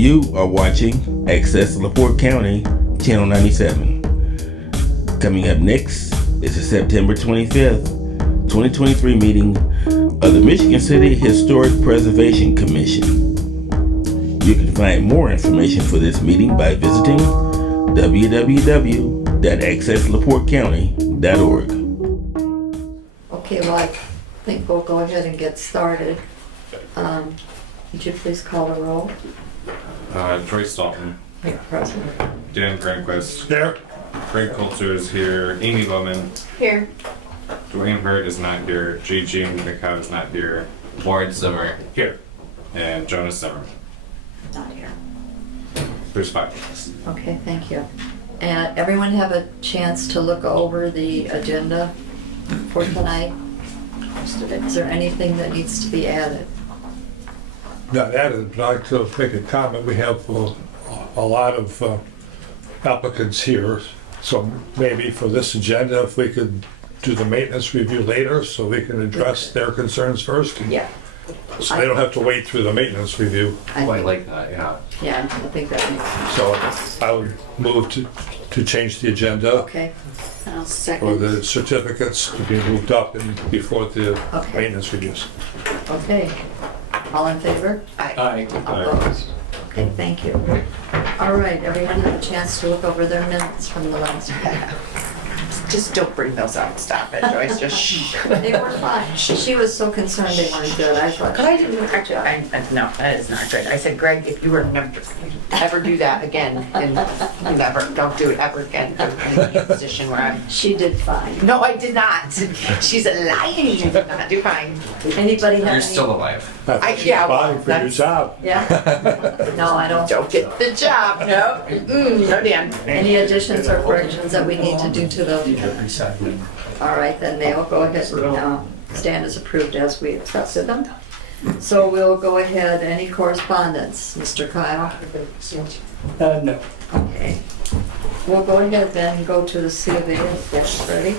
You are watching Access LaPorte County, Channel 97. Coming up next is the September 25th, 2023 meeting of the Michigan City Historic Preservation Commission. You can find more information for this meeting by visiting www.accesslaportecounty.org. Okay, well, I think we'll go ahead and get started. Would you please call the roll? Troy Stoughton, Present. Dan Granquist, There. Greg Coulter is here, Amy Bowman, Here. Dwayne Hurt is not here, Gigi McCown is not here, Ward Zimmer here, and Jonas Zimmer. Not here. There's 5 of us. Okay, thank you. And everyone have a chance to look over the agenda for tonight? Is there anything that needs to be added? Not added, but I'd like to make a comment. We have a lot of applicants here, so maybe for this agenda, if we could do the maintenance review later, so we can address their concerns first. Yeah. So they don't have to wait through the maintenance review. I like that, yeah. Yeah, I think that makes sense. So I would move to change the agenda Okay. I'll for second. the certificates to be moved up and before the Okay. maintenance reviews. Okay. All in favor? Aye. Opposed? Okay, thank you. All right, everyone have a chance to look over their minutes from the last meeting. Just don't bring those up. Stop it, Joyce. Just shh. They were fine. She was so concerned they weren't good. I thought. But I didn't actually. No, that is not good. I said, Greg, if you ever do that again, then never, don't do it ever again. Don't put me in a position where I'm. She did fine. No, I did not. She's lying. I did not do fine. Anybody have You're any? still alive. Yeah, well, Fine for your that's- job. Yeah? No, I don't. Don't get the job. No, no, Dan. Any additions or corrections that we need to do to those? All right, then they'll go ahead and stand as approved as we accepted them. So we'll go ahead, any correspondence, Mr. Kyle? No. Okay. We'll go ahead then and go to the C of A, if that's ready.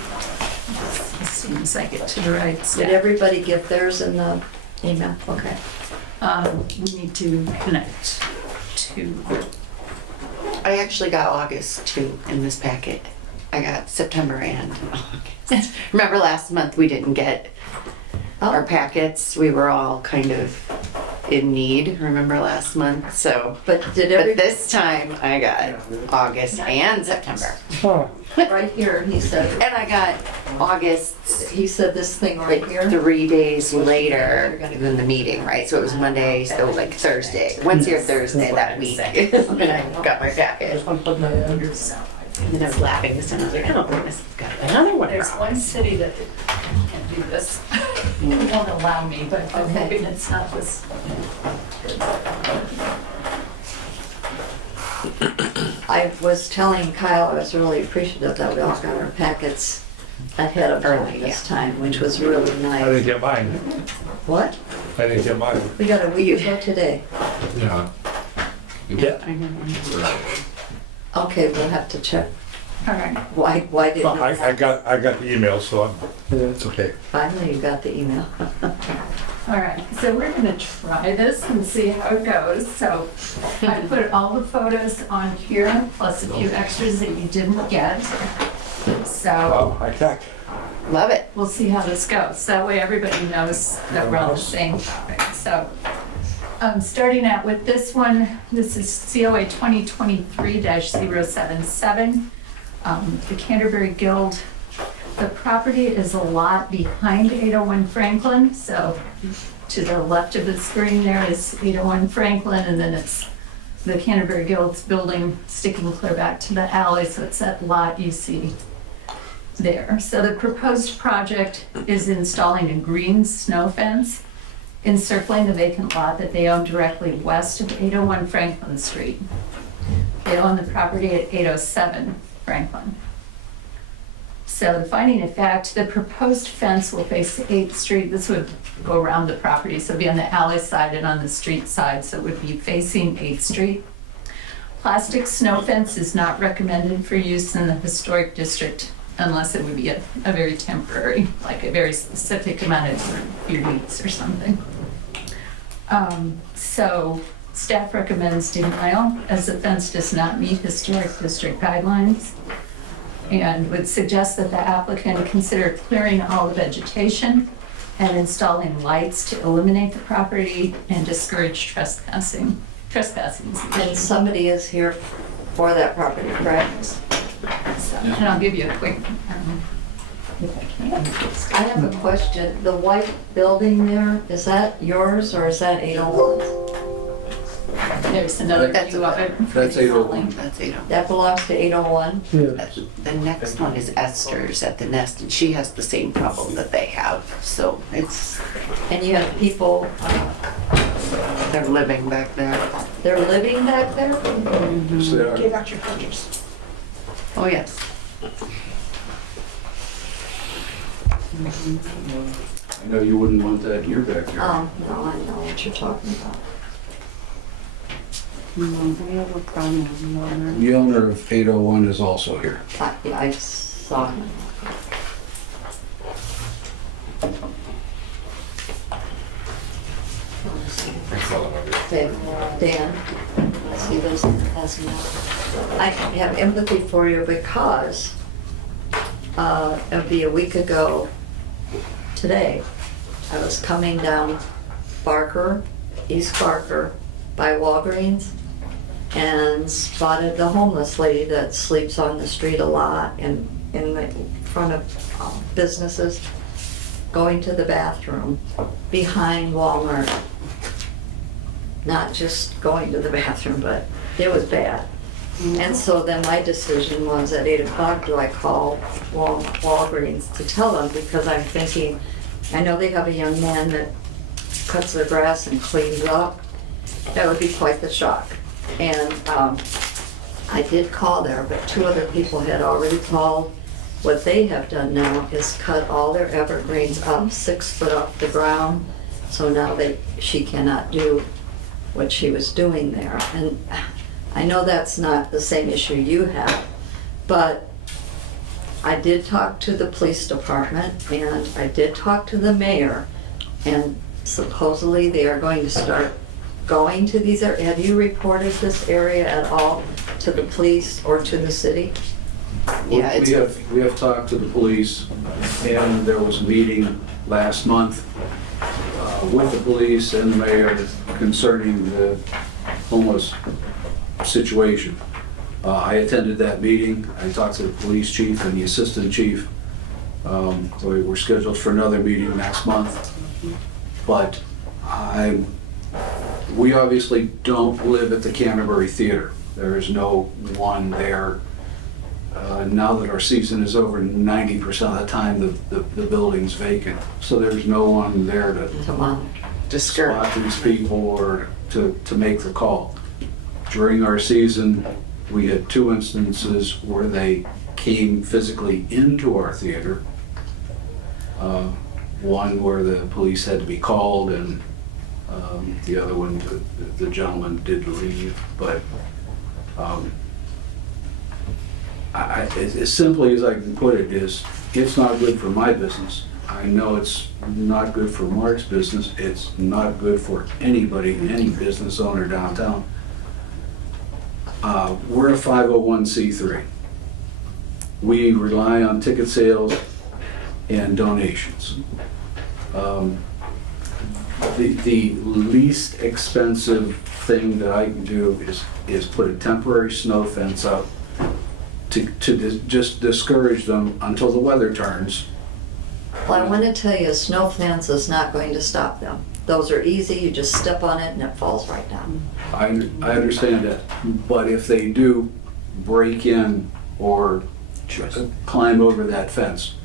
As soon as I get to the right Did step. everybody get theirs in the email? Okay. We need to connect to, I actually got August too in this packet. I got September and August. Remember last month we didn't get our packets? We were all kind of in need, remember last month? So, But did but every, this time I got August and September. right here, he said, And I got August he said this thing right like here? 3 days later than the meeting, right? So it was Monday, so like Thursday, Wednesday or Thursday that week. When I got my packet. And then I was laughing this time. I was like, I don't think this has got another one. there's one city that can't do this. It won't allow me, but I'm Okay. hoping it's not this. I was telling Kyle I was really appreciative that we all got our packets ahead of Early, time this yeah. time, which was really I didn't nice. get mine. What? I didn't get mine. We got a week ago today. Yeah. Yeah. Okay, we'll have to check. All right. Why didn't Well, you? I got the email, so it's okay. Finally, you got the email. All right, so we're gonna try this and see how it goes. So I put all the photos on here, plus a few extras that you didn't get. So Wow, high tech. Love it. we'll see how this goes. That way everybody knows that we're on the same topic. So starting out with this one, this is COA 2023-077. The Canterbury Guild. The property is a lot behind 801 Franklin, so to the left of the screen there is 801 Franklin, and then it's the Canterbury Guild's building sticking clear back to the alley, so it's that lot you see there. So the proposed project is installing a green snow fence encircling the vacant lot that they own directly west of 801 Franklin Street. They own the property at 807 Franklin. So the finding of fact, the proposed fence will face 8th Street. This would go around the property, so it'd be on the alley side and on the street side, so it would be facing 8th Street. Plastic snow fence is not recommended for use in the historic district unless it would be a very temporary, like a very specific amount of few weeks or something. So Staff recommends denial as the fence does not meet historic district guidelines and would suggest that the applicant consider clearing all the vegetation and installing lights to illuminate the property and discourage trespassing. And somebody is here for that property, correct? And I'll give you a quick, if I can. I have a question. The white building there, is that yours or is that 801? There's another That's view of it. That's 801. That's, That belongs to 801? the next one is Esther's at the Nest, and she has the same problem that they have, so it's, And you have people, they're living back there. they're living back there? Yes, they are. Oh, yes. I know you wouldn't want that in your backyard. Oh, no, I know what you're talking about. We have a problem. The owner of 801 is also here. Yeah, I saw him. Dan, I see those as now. I have empathy for you because it'll be a week ago today. I was coming down Barker, East Barker, by Walgreens, and spotted the homeless lady that sleeps on the street a lot and in the front of businesses, going to the bathroom behind Walmart. Not just going to the bathroom, but it was bad. And so then my decision was at 8 o'clock, do I call Walgreens to tell them? Because I'm thinking, I know they have a young man that cuts their grass and cleans up. That would be quite the shock. And I did call there, but 2 other people had already called. What they have done now is cut all their evergreens up 6 foot off the ground. So now she cannot do what she was doing there. And I know that's not the same issue you have, but I did talk to the police department and I did talk to the mayor, and supposedly they are going to start going to these areas. Have you reported this area at all to the police or to the city? Yeah, it's, We have talked to the police, and there was a meeting last month with the police and the mayor concerning the homeless situation. I attended that meeting. I talked to the police chief and the assistant chief. We were scheduled for another meeting next month. But we obviously don't live at the Canterbury Theater. There is no one there. Now that our season is over, 90% of the time the building's vacant. So there's no one there to Come on. spot these people or to make the call. During our season, we had 2 instances where they came physically into our theater. One where the police had to be called, and the other one, the gentleman did leave. But as simply as I can put it is, it's not good for my business. I know it's not good for Mark's business. It's not good for anybody, any business owner downtown. We're a 501c3. We rely on ticket sales and donations. The least expensive thing that I can do is put a temporary snow fence up to just discourage them until the weather turns. Well, I want to tell you, a snow fence is not going to stop them. Those are easy, you just step on it and it falls right down. I understand that, but if they do break in or climb over that fence,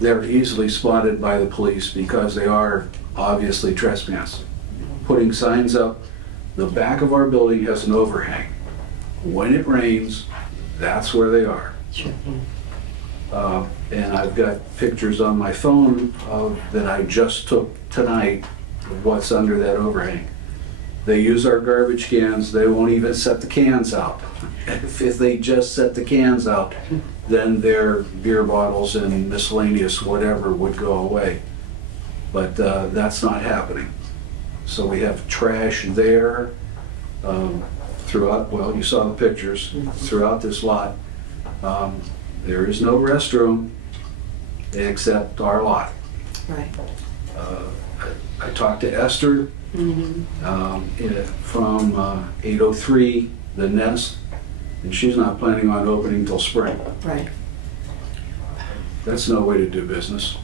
they're easily spotted by the police because they are obviously trespassing. Putting signs up, the back of our building has an overhang. When it rains, that's where they are. Sure. And I've got pictures on my phone that I just took tonight of what's under that overhang. They use our garbage cans, they won't even set the cans out. If they just set the cans out, then their beer bottles and miscellaneous whatever would go away. But that's not happening. So we have trash there. throughout, well, you saw the pictures, throughout this lot. There is no restroom except our lot. Right. I talked to Esther from 803, The Nest, and she's not planning on opening till spring. Right. That's no way to do business.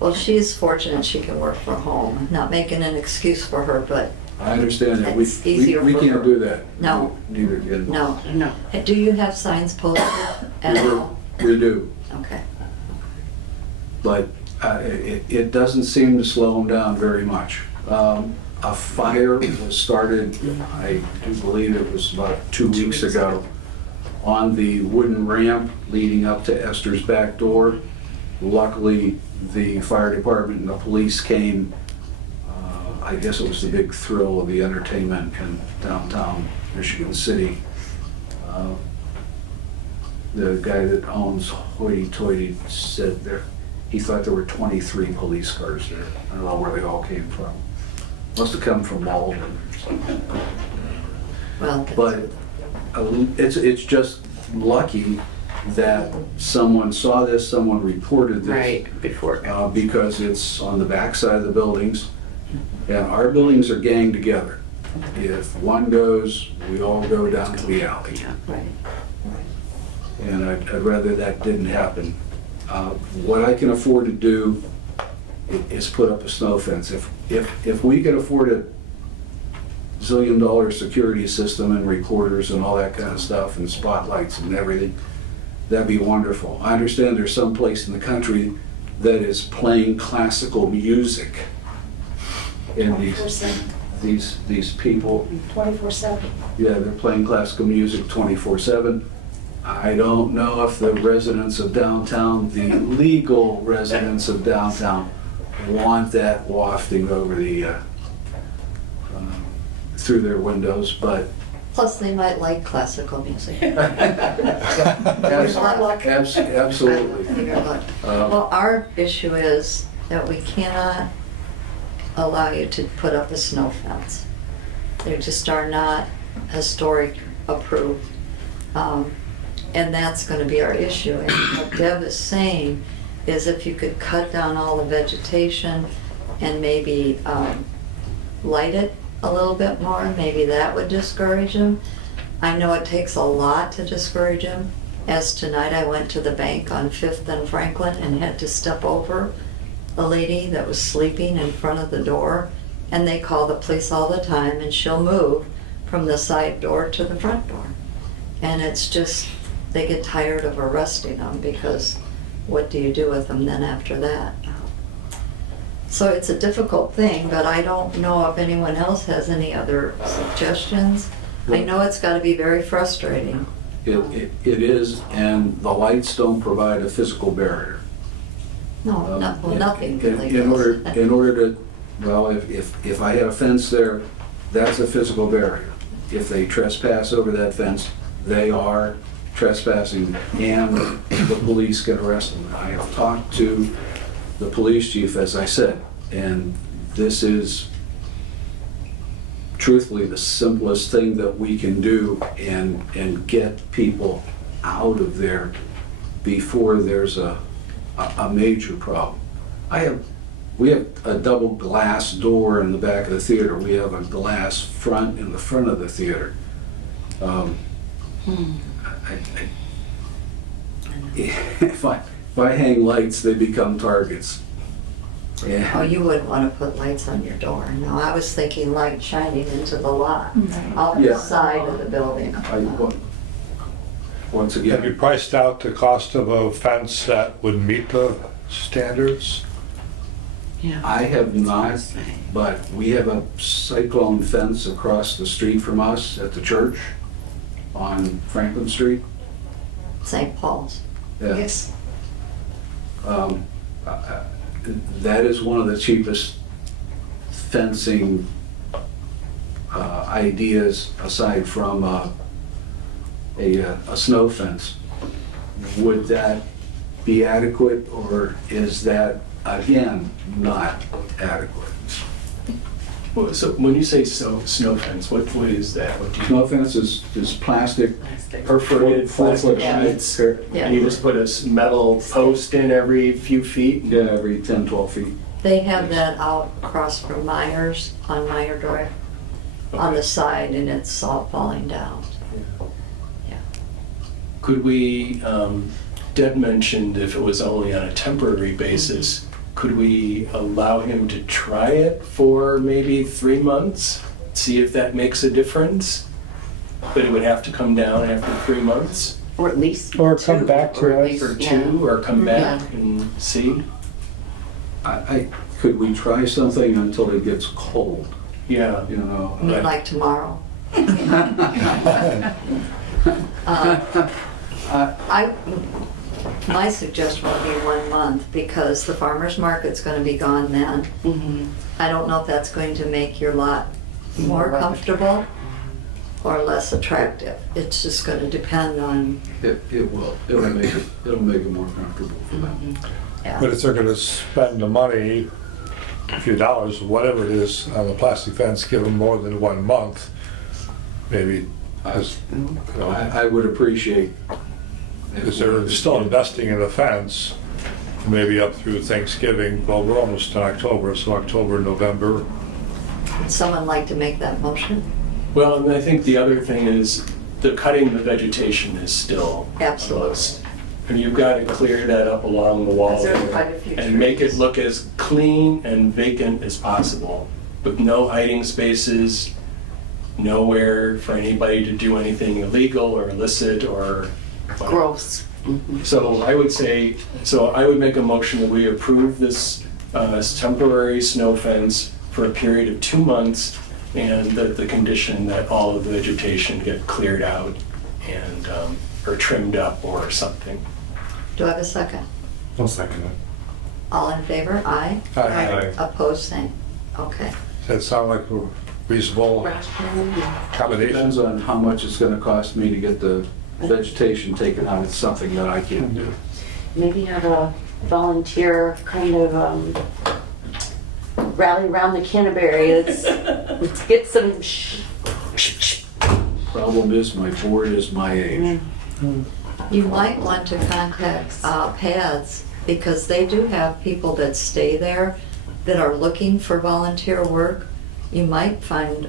Well, she's fortunate she can work from home. Not making an excuse for her, but I understand that. We It's easier we for can't her. do that. No. Neither can. no. No. Do you have signs posted at all? We do, Okay. but it doesn't seem to slow them down very much. A fire was started, I do believe it was about 2 weeks ago, on the wooden ramp leading up to Esther's back door. Luckily, the fire department and the police came. I guess it was the big thrill of the entertainment in downtown Michigan City. The guy that owns Hoity Toity said he thought there were 23 police cars there. I don't know where they all came from. Must have come from Malden or something. Well, that's- But it's just lucky that someone saw this, someone reported this. Right, before. Because it's on the backside of the buildings, and our buildings are ganged together. If one goes, we all go down to the alley. Yeah. right. And I'd rather that didn't happen. What I can afford to do is put up a snow fence. If we could afford a $1 zillion security system and recorders and all that kind of stuff and spotlights and everything, that'd be wonderful. I understand there's some place in the country that is playing classical music. And these people, 24/7. yeah, they're playing classical music 24/7. I don't know if the residents of downtown, the legal residents of downtown, want that wafting over the, through their windows, but Plus, they might like classical music. absolutely. Your luck. Well, our issue is that we cannot allow you to put up a snow fence. They just are not historic approved. And that's gonna be our issue. And what Deb is saying is if you could cut down all the vegetation and maybe light it a little bit more, maybe that would discourage them. I know it takes a lot to discourage them. As tonight I went to the bank on 5th and Franklin and had to step over a lady that was sleeping in front of the door, and they call the police all the time, and she'll move from the side door to the front door. And it's just, they get tired of arresting them because what do you do with them then after that? So it's a difficult thing, but I don't know if anyone else has any other suggestions. I know it's gotta be very frustrating. It is, and the lights don't provide a physical barrier. No, well, nothing really In order, does. in order to, well, if I had a fence there, that's a physical barrier. If they trespass over that fence, they are trespassing, and the police can arrest them. I have talked to the police chief, as I said, and this is truthfully the simplest thing that we can do and get people out of there before there's a major problem. We have a double glass door in the back of the theater. We have a glass front in the front of the theater. If I hang lights, they become targets. Oh, Yeah. you wouldn't wanna put lights on your door. No, I was thinking light shining into the lot, off the Yeah. side of the building. Once Have you again, priced out the cost of a fence that would meet the standards? Yeah. I have not, but we have a cyclone fence across the street from us at the church on Franklin Street. St. Paul's. Yeah. Yes. That is one of the cheapest fencing ideas aside from a snow fence. Would that be adequate, or is that, again, not adequate? So when you say snow fence, what is that? What do you? Snow fence is plastic. Perforated plastic Yeah. sheets? Yeah. And you just put a metal post in every few feet? Yeah, every 10, 12 feet. They have that out across from Myers on Meyer Drive on the side, and it's all falling down. Could we, Deb mentioned if it was only on a temporary basis, could we allow him to try it for maybe 3 months? See if that makes a difference? But it would have to come down after 3 months? Or at least. Or come back to or at us. least- Or yeah. 2, or come back and see? Could we try something until it gets cold, Yeah. you know? I mean, like tomorrow. My suggestion would be 1 month because the farmer's market's gonna be gone then. Mhm. I don't know if that's going to make your lot more comfortable or less attractive. It's just gonna depend on, It will. It'll make it more comfortable for them. But if they're gonna spend the money, a few dollars, whatever it is, on the plastic fence, give them more than 1 month, maybe, I would appreciate. because they're still investing in the fence, maybe up through Thanksgiving. Well, we're almost in October, so October, November. would someone like to make that motion? Well, and I think the other thing is the cutting the vegetation is still a Absolutely. must. And you've got to clear that up along the wall There's there quite a few and make it trees. look as clean and vacant as possible, with no hiding spaces, nowhere for anybody to do anything illegal or illicit or whatever. Gross. Mhm. So I would say, so I would make a motion that we approve this temporary snow fence for a period of 2 months, and that the condition that all of the vegetation get cleared out and, or trimmed up or something. Do I have a second? I'll second it. All in favor? Aye. Does Opposed, same. Okay. that sound like a reasonable accommodation? Depends on how much it's gonna cost me to get the vegetation taken out. It's something that I can't do. Maybe have a volunteer kind of rally around the Canterbury. Let's get some. Problem is, my board is my age. You might want to contact PADS because they do have people that stay there that are looking for volunteer work. You might find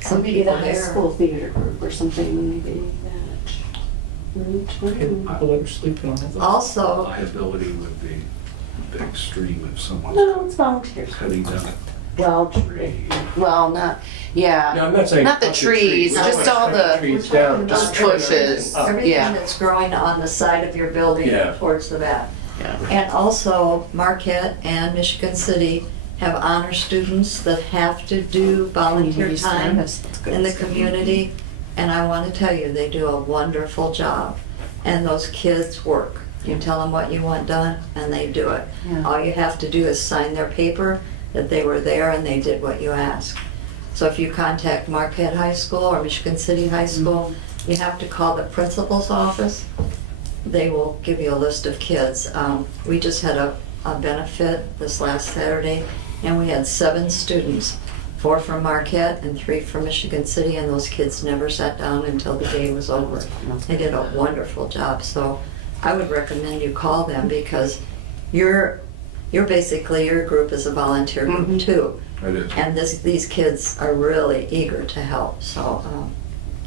some Maybe people the high there. school theater group or something. Maybe that. I'll let her sleep on it. Also, Liability would be extreme if someone's No, it's volunteers. cutting down Well, a tree. well, not, yeah. Now, I'm not saying. Not the cut trees, We're just not all cutting the trees down, just trim bushes. everything up. everything Yeah. that's growing on the side of your building Yeah. towards the back. Yeah. And also, Marquette and Michigan City have honor students that have to do volunteer time in the community. And I want to tell you, they do a wonderful job. And those kids work. You tell them what you want done, and they do it. Yeah. All you have to do is sign their paper that they were there and they did what you asked. So if you contact Marquette High School or Michigan City High School, you have to call the principal's office. They will give you a list of kids. We just had a benefit this last Saturday, and we had 7 students, 4 from Marquette and 3 from Michigan City, and those kids never sat down until the day was over. They did a wonderful job, so I would recommend you call them because you're basically, your group is a volunteer group too. It is. And these kids are really eager to help, so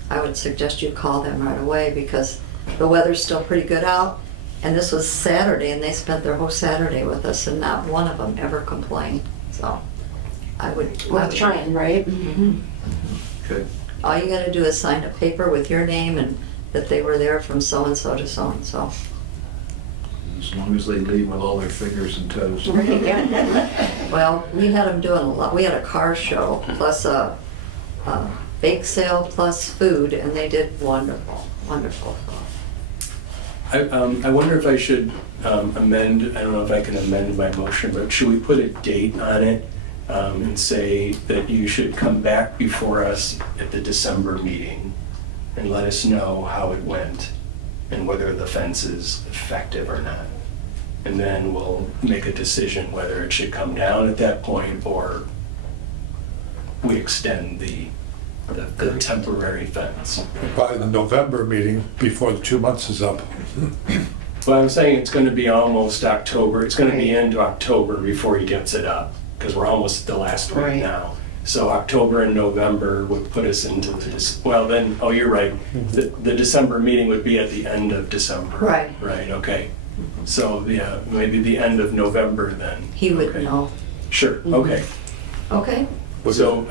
I would suggest you call them right away because the weather's still pretty good out. And this was Saturday, and they spent their whole Saturday with us, and not one of them ever complained. So I would. We're trying, right? Okay. All you gotta do is sign a paper with your name and that they were there from so-and-so to so-and-so. As long as they leave with all their fingers and toes. Well, we had them doing a lot. We had a car show plus a bake sale plus food, and they did wonderful, wonderful. I wonder if I should amend, I don't know if I can amend my motion, but should we put a date on it and say that you should come back before us at the December meeting and let us know how it went and whether the fence is effective or not? And then we'll make a decision whether it should come down at that point or we extend the temporary fence. Probably the November meeting before the 2 months is up. Well, I'm saying it's gonna be almost October, it's gonna be into October before he gets it up, because we're almost at the last week Right. now. So October and November would put us into well then, oh, you're right, the December meeting would be at the end of December. Right. Right, okay. So, yeah, maybe the end of November then. He would Okay. know. Sure, okay. Okay, So,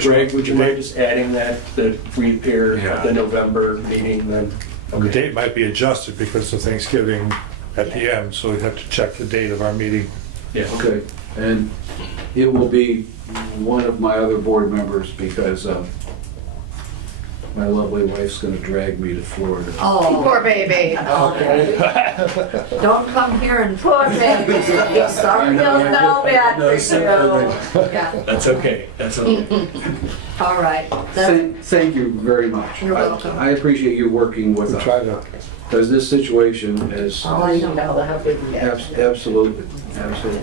Greg, would you mind just adding that we appear Yeah. at the November meeting then? The date might be adjusted because of Thanksgiving at the end, so we'd have to check the date of our meeting. Yeah, Okay, and it will be one of my other board members because my lovely wife's gonna drag me to Florida. oh. Poor baby. Don't come here and poor baby. Sorry, he'll know bad for you. Yeah, that's okay, that's okay. all right. That's- Thank you very much. You're welcome. I appreciate you working with We'll us, try to, because this situation is Oh, I know. absolutely.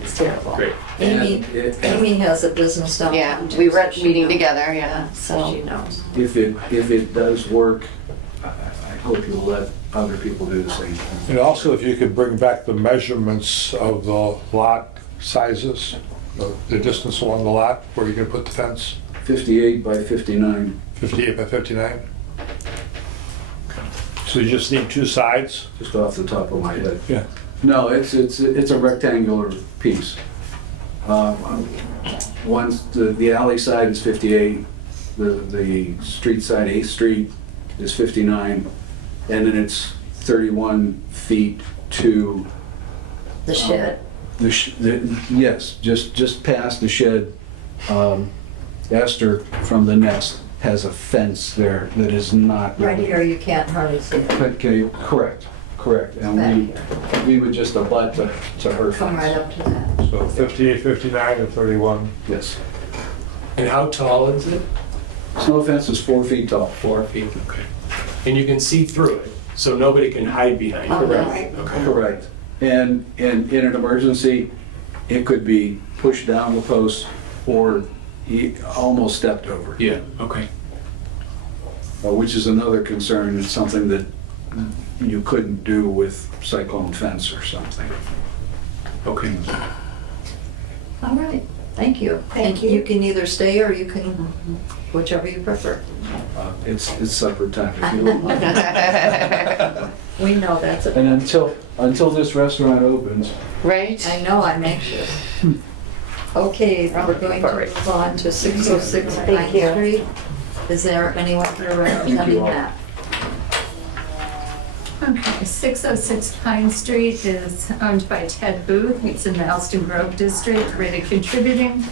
It's terrible. Great. Amy, And it- Amy has a business down there. Yeah, too, we so were she meeting knows. together, yeah, So she so. knows. If it does work, I hope you'll let other people do the same thing. and also if you could bring back the measurements of the lot sizes, the distance along the lot where you can put the fence, 58 by 59, 58 by 59. So you just need two sides? just off the top of my head. Yeah. No, it's a rectangular piece. Once the alley side is 58, the street side, 8th Street, is 59, and then it's 31 feet to The shed. yes, just past the shed. Esther from the Nest has a fence there that is not. Right here, you can't hardly see it. Okay, correct. And we would just abut to her Come right fence. up to that. So 58, 59, and 31. Yes. And how tall is it? Snow fence is 4 feet tall. 4 feet, okay. And you can see through it, so nobody can hide behind it. Correct. Okay. Correct. And in an emergency, it could be pushed down the post or almost stepped over. Yeah, okay. Which is another concern. It's something that you couldn't do with cyclone fence or something. Okay. All right, thank you. Thank And you. you can either stay or you can, whichever you prefer. It's supper time. If you don't mind. We know that's a, And until this restaurant opens, Right? I know, I'm anxious. Okay, we're going to move on to 606 Pine Street. Is there anyone here representing that? Okay, 606 Pine Street is owned by Ted Booth. It's in the Elston Grove District, rated contributing.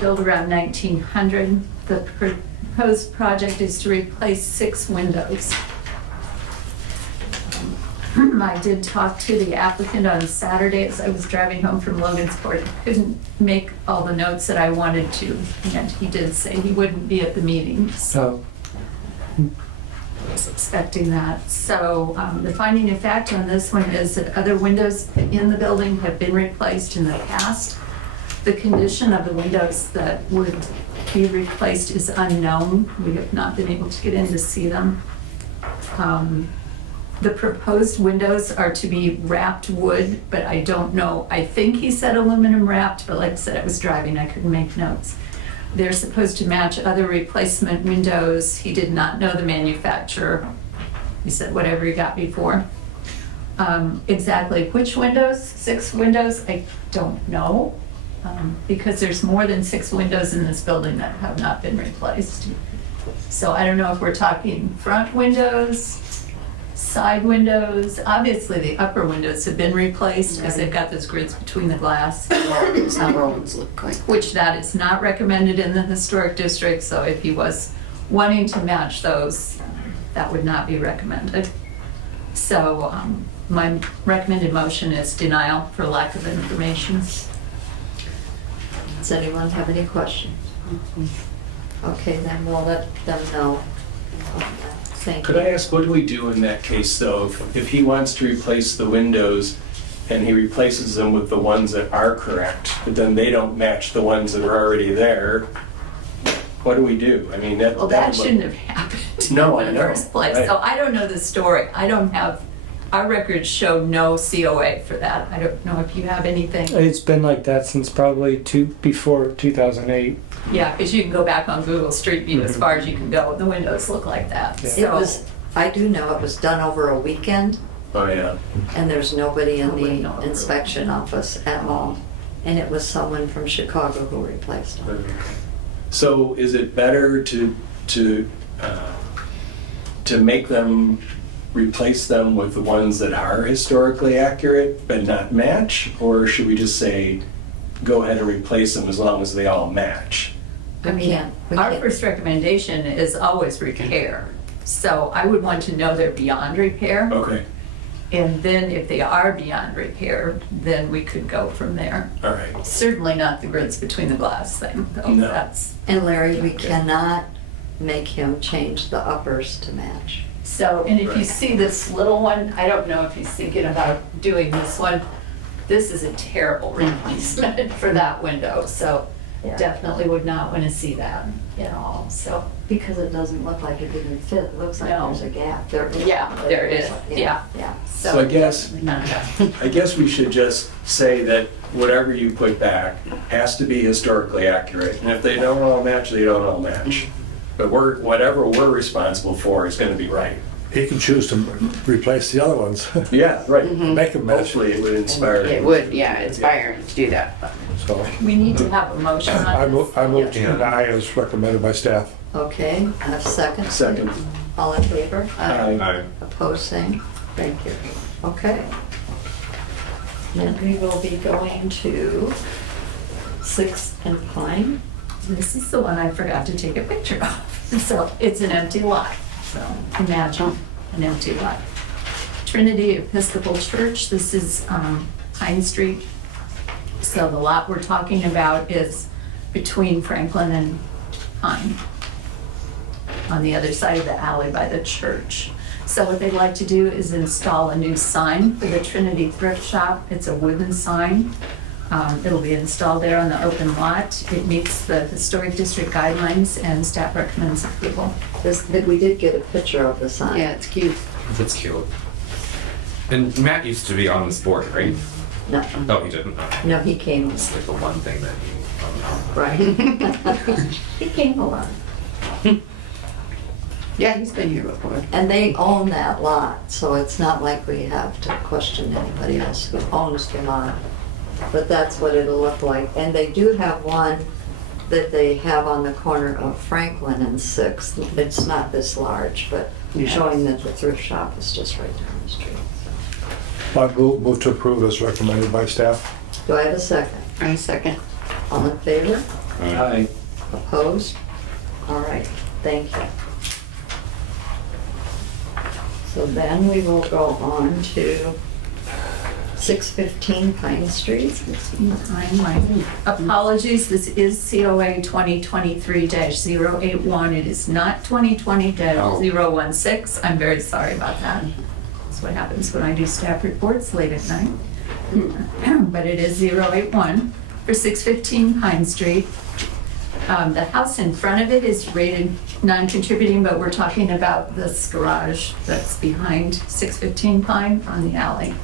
Built around 1900. The proposed project is to replace 6 windows. I did talk to the applicant on Saturday as I was driving home from Logansport. I couldn't make all the notes that I wanted to, and he did say he wouldn't be at the meeting, so I was expecting that. So the finding of fact on this one is that other windows in the building have been replaced in the past. The condition of the windows that would be replaced is unknown. We have not been able to get in to see them. The proposed windows are to be wrapped wood, but I don't know. I think he said aluminum wrapped, but like I said, I was driving, I couldn't make notes. They're supposed to match other replacement windows. He did not know the manufacturer. He said whatever he got before. Exactly which windows, 6 windows, I don't know. Because there's more than 6 windows in this building that have not been replaced. So I don't know if we're talking front windows, side windows. Obviously, the upper windows have been replaced because they've got those grids between the glass, Some roads look like. which that is not recommended in the historic district. So if he was wanting to match those, that would not be recommended. So my recommended motion is denial for lack of information. Does anyone have any questions? Okay, then we'll let them know. Thank Could I you. ask, what do we do in that case, though? If he wants to replace the windows and he replaces them with the ones that are correct, but then they don't match the ones that are already there, what do we do? I mean, that. Well, that shouldn't have happened No, I in the know. first place. Right. So I don't know the story. I don't have, our records show no COA for that. I don't know if you have anything. It's been like that since probably before 2008. Yeah, because you can go back on Google Street View as far as you can go. The windows look like that. Yeah. It So was, I do know it was done over a weekend, Oh, yeah. and there's nobody in Nobody knows. the inspection office at all. And it was someone from Chicago who replaced them. So is it better to make them, replace them with the ones that are historically accurate but not match? Or should we just say, go ahead and replace them as long as they all match? I mean, We our can't. first recommendation is always repair. So I would want to know they're beyond repair. Okay, And then if they are beyond repair, then we could go from there. all right. Certainly not the grids between the glass thing, though. No. That's, And Larry, we cannot make him change the uppers to match. so, and if you Right. see this little one, I don't know if he's thinking about doing this one. This is a terrible replacement for that window, so Yeah. definitely would not want to see that at all, so. Because it doesn't look like it didn't fit. It looks like No. there's a gap. There is. Yeah, there is. Yeah. Yeah. So I guess, Not I guess we should just say that whatever you put back has to be historically accurate. And if they don't all match, they don't all match. But whatever we're responsible for is gonna be right. He can choose to replace the other ones, Yeah, right. make them match. Hopefully it would inspire. It would, yeah, inspiring to do that. So We need to have a motion I on this. move to deny as recommended by staff. Okay, and a second? Second. All in favor? Aye. Opposed, same? Thank you. Okay. Then we will be going to 6th and Pine. This is the one I forgot to take a picture of. So it's an empty lot. So imagine an empty lot. Trinity Episcopal Church, this is Pine Street. So the lot we're talking about is between Franklin and Pine, on the other side of the alley by the church. So what they'd like to do is install a new sign for the Trinity Thrift Shop. It's a wooden sign. It'll be installed there on the open lot. It meets the Historic District guidelines and staff recommends approval. We did get a picture of the sign. Yeah, it's cute. That's cute. And Matt used to be on this board, right? No, Oh, he didn't. Oh. no, he came, It's like the one thing that he. right. He came a lot. Yeah, he's been here before. And they own that lot, so it's not like we have to question anybody else who owns the lot. But that's what it'll look like. And they do have one that they have on the corner of Franklin and 6th. It's not this large, but Yeah. showing that the thrift shop is just right down the street. I move to approve as recommended by staff. Do I have a second? I second. All in favor? Aye. Opposed? All right, thank you. So then we will go on to 615 Pine Street. My apologies, this is COA 2023-081. It is not 2020-016. I'm very sorry about that. That's what happens when I do staff reports late at night. But it is 081 for 615 Pine Street. The house in front of it is rated non-contributing, but we're talking about this garage that's behind 615 Pine on the alley.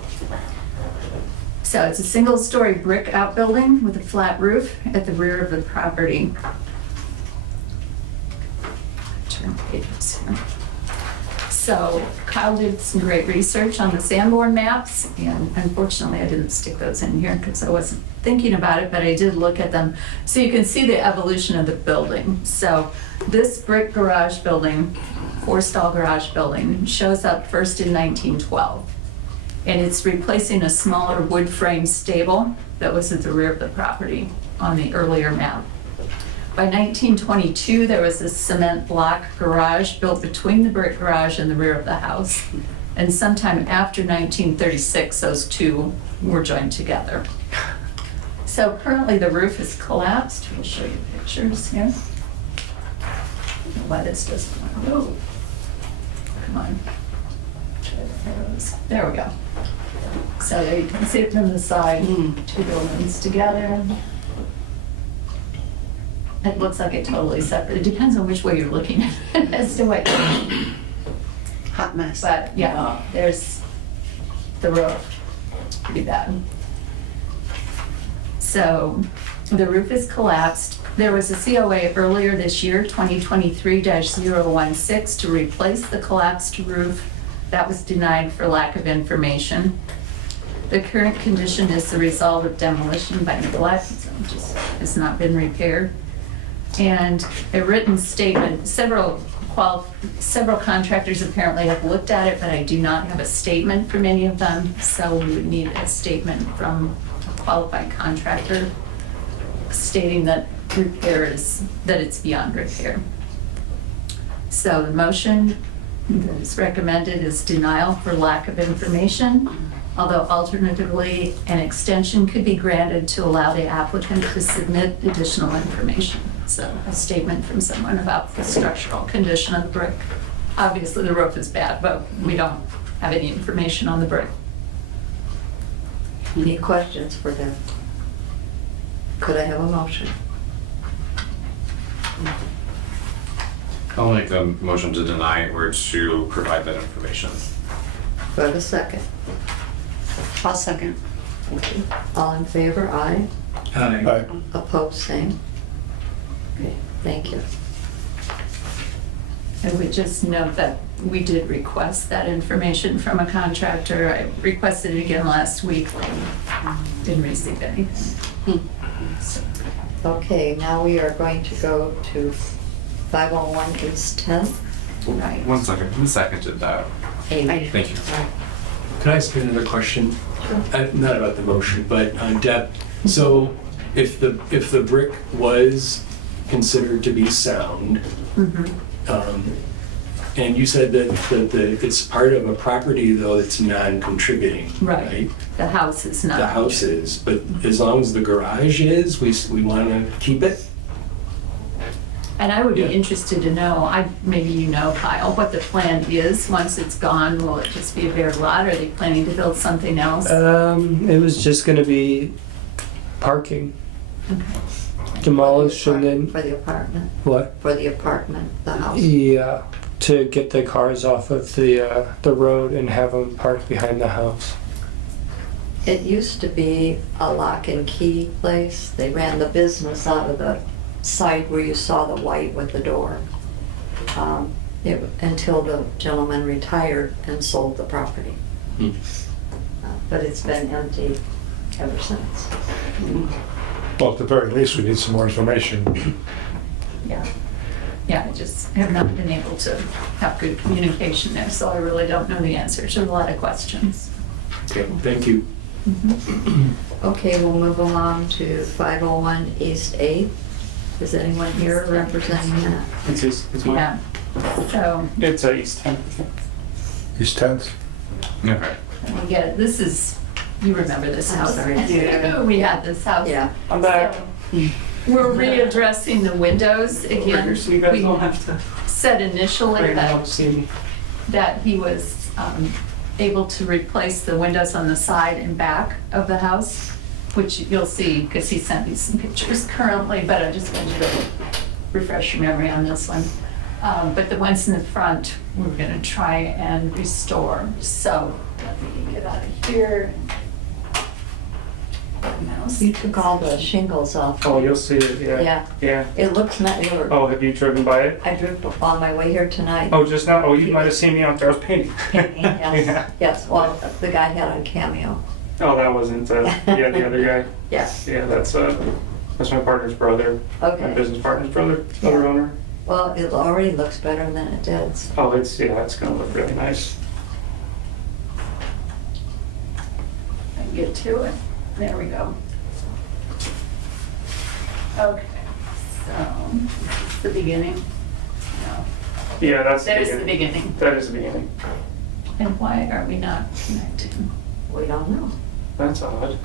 So it's a single-story brick outbuilding with a flat roof at the rear of the property. Turn pages here. So Kyle did some great research on the Sanborn maps, and unfortunately I didn't stick those in here because I wasn't thinking about it, but I did look at them. So you can see the evolution of the building. So this brick garage building, 4-stall garage building, shows up first in 1912. And it's replacing a smaller wood frame stable that was at the rear of the property on the earlier map. By 1922, there was a cement block garage built between the brick garage and the rear of the house. And sometime after 1936, those two were joined together. So currently the roof is collapsed. We'll show you pictures here. Why this doesn't want to move. Come on. There we go. So there you can see it from the side, two buildings together. It looks like it totally separate. It depends on which way you're looking at it as to what. Hot mess. But yeah, there's the roof. Pretty bad. So the roof is collapsed. There was a COA earlier this year, 2023-016, to replace the collapsed roof. That was denied for lack of information. The current condition is the result of demolition by neglect, so it just has not been repaired. And a written statement, several contractors apparently have looked at it, but I do not have a statement from any of them, so we would need a statement from a qualified contractor stating that that it's beyond repair. So the motion that is recommended is denial for lack of information, although alternatively, an extension could be granted to allow the applicant to submit additional information. So a statement from someone about the structural condition of the brick. Obviously, the roof is bad, but we don't have any information on the brick. Any questions for them? Could I have a motion? I'll make the motion to deny or to provide that information. Do I have a second? I'll second. Thank you. All in favor, aye. Aye. Opposed, same. Okay, thank you. I would just note that we did request that information from a contractor. I requested it again last week, didn't receive anything. So, Okay, now we are going to go to 501 East 10th. right. 1 second. Who seconded that? Amy. Thank you. Can I ask you another question? Not about the motion, but Deb, so if the brick was considered to be sound, and you said that it's part of a property though that's non-contributing, Right. right? The house is not. The house is, but as long as the garage is, we want to keep it? And I would be Yeah. interested to know, maybe you know, Kyle, what the plan is once it's gone. Will it just be a bare lot? Are they planning to build something else? It was just gonna be parking, demolish and then, For the apartment, what? for the apartment, the house. Yeah, to get the cars off of the road and have them parked behind the house. It used to be a lock and key place. They ran the business out of the side where you saw the white with the door. Until the gentleman retired and sold the property. But it's been empty ever since. Well, at the very least, we need some more information. Yeah. Yeah, I just have not been able to have good communication there, so I really don't know the answer to a lot of questions. Okay, thank you. Okay, we'll move along to 501 East 8th. Is anyone here representing that? It's mine. Yeah. So, It's East 10th. East 10th? Okay. we get it. This is, you remember this I'm house. sorry. Yeah. We had this house. Yeah. I'm back. We're readdressing the windows again. So you guys We don't have to said initially right now that, see me. that he was able to replace the windows on the side and back of the house, which you'll see because he sent me some pictures currently, but I just wanted to refresh your memory on this one. But the ones in the front, we're gonna try and restore. So let me get out of here. Mouse. You took all the shingles off. Oh, you'll see it, yeah. Yeah, Yeah. it looks nice. Oh, have you driven by it? I drove on my way here tonight. Oh, just now? Oh, you might have seen me out there. I was painting. Painting, yes. Yeah. Yes, well, the guy had on Cameo. Oh, that wasn't, yeah, the other guy. Yes, Yeah, that's my partner's brother. My okay. business partner's brother, other owner. Well, it already looks better than it did. Oh, it's gonna look really nice. I can get to it. There we go. Okay, so this is the beginning. No, Yeah, that's the there's the beginning. beginning. That is the beginning. And why are we not connecting? We don't know. That's odd.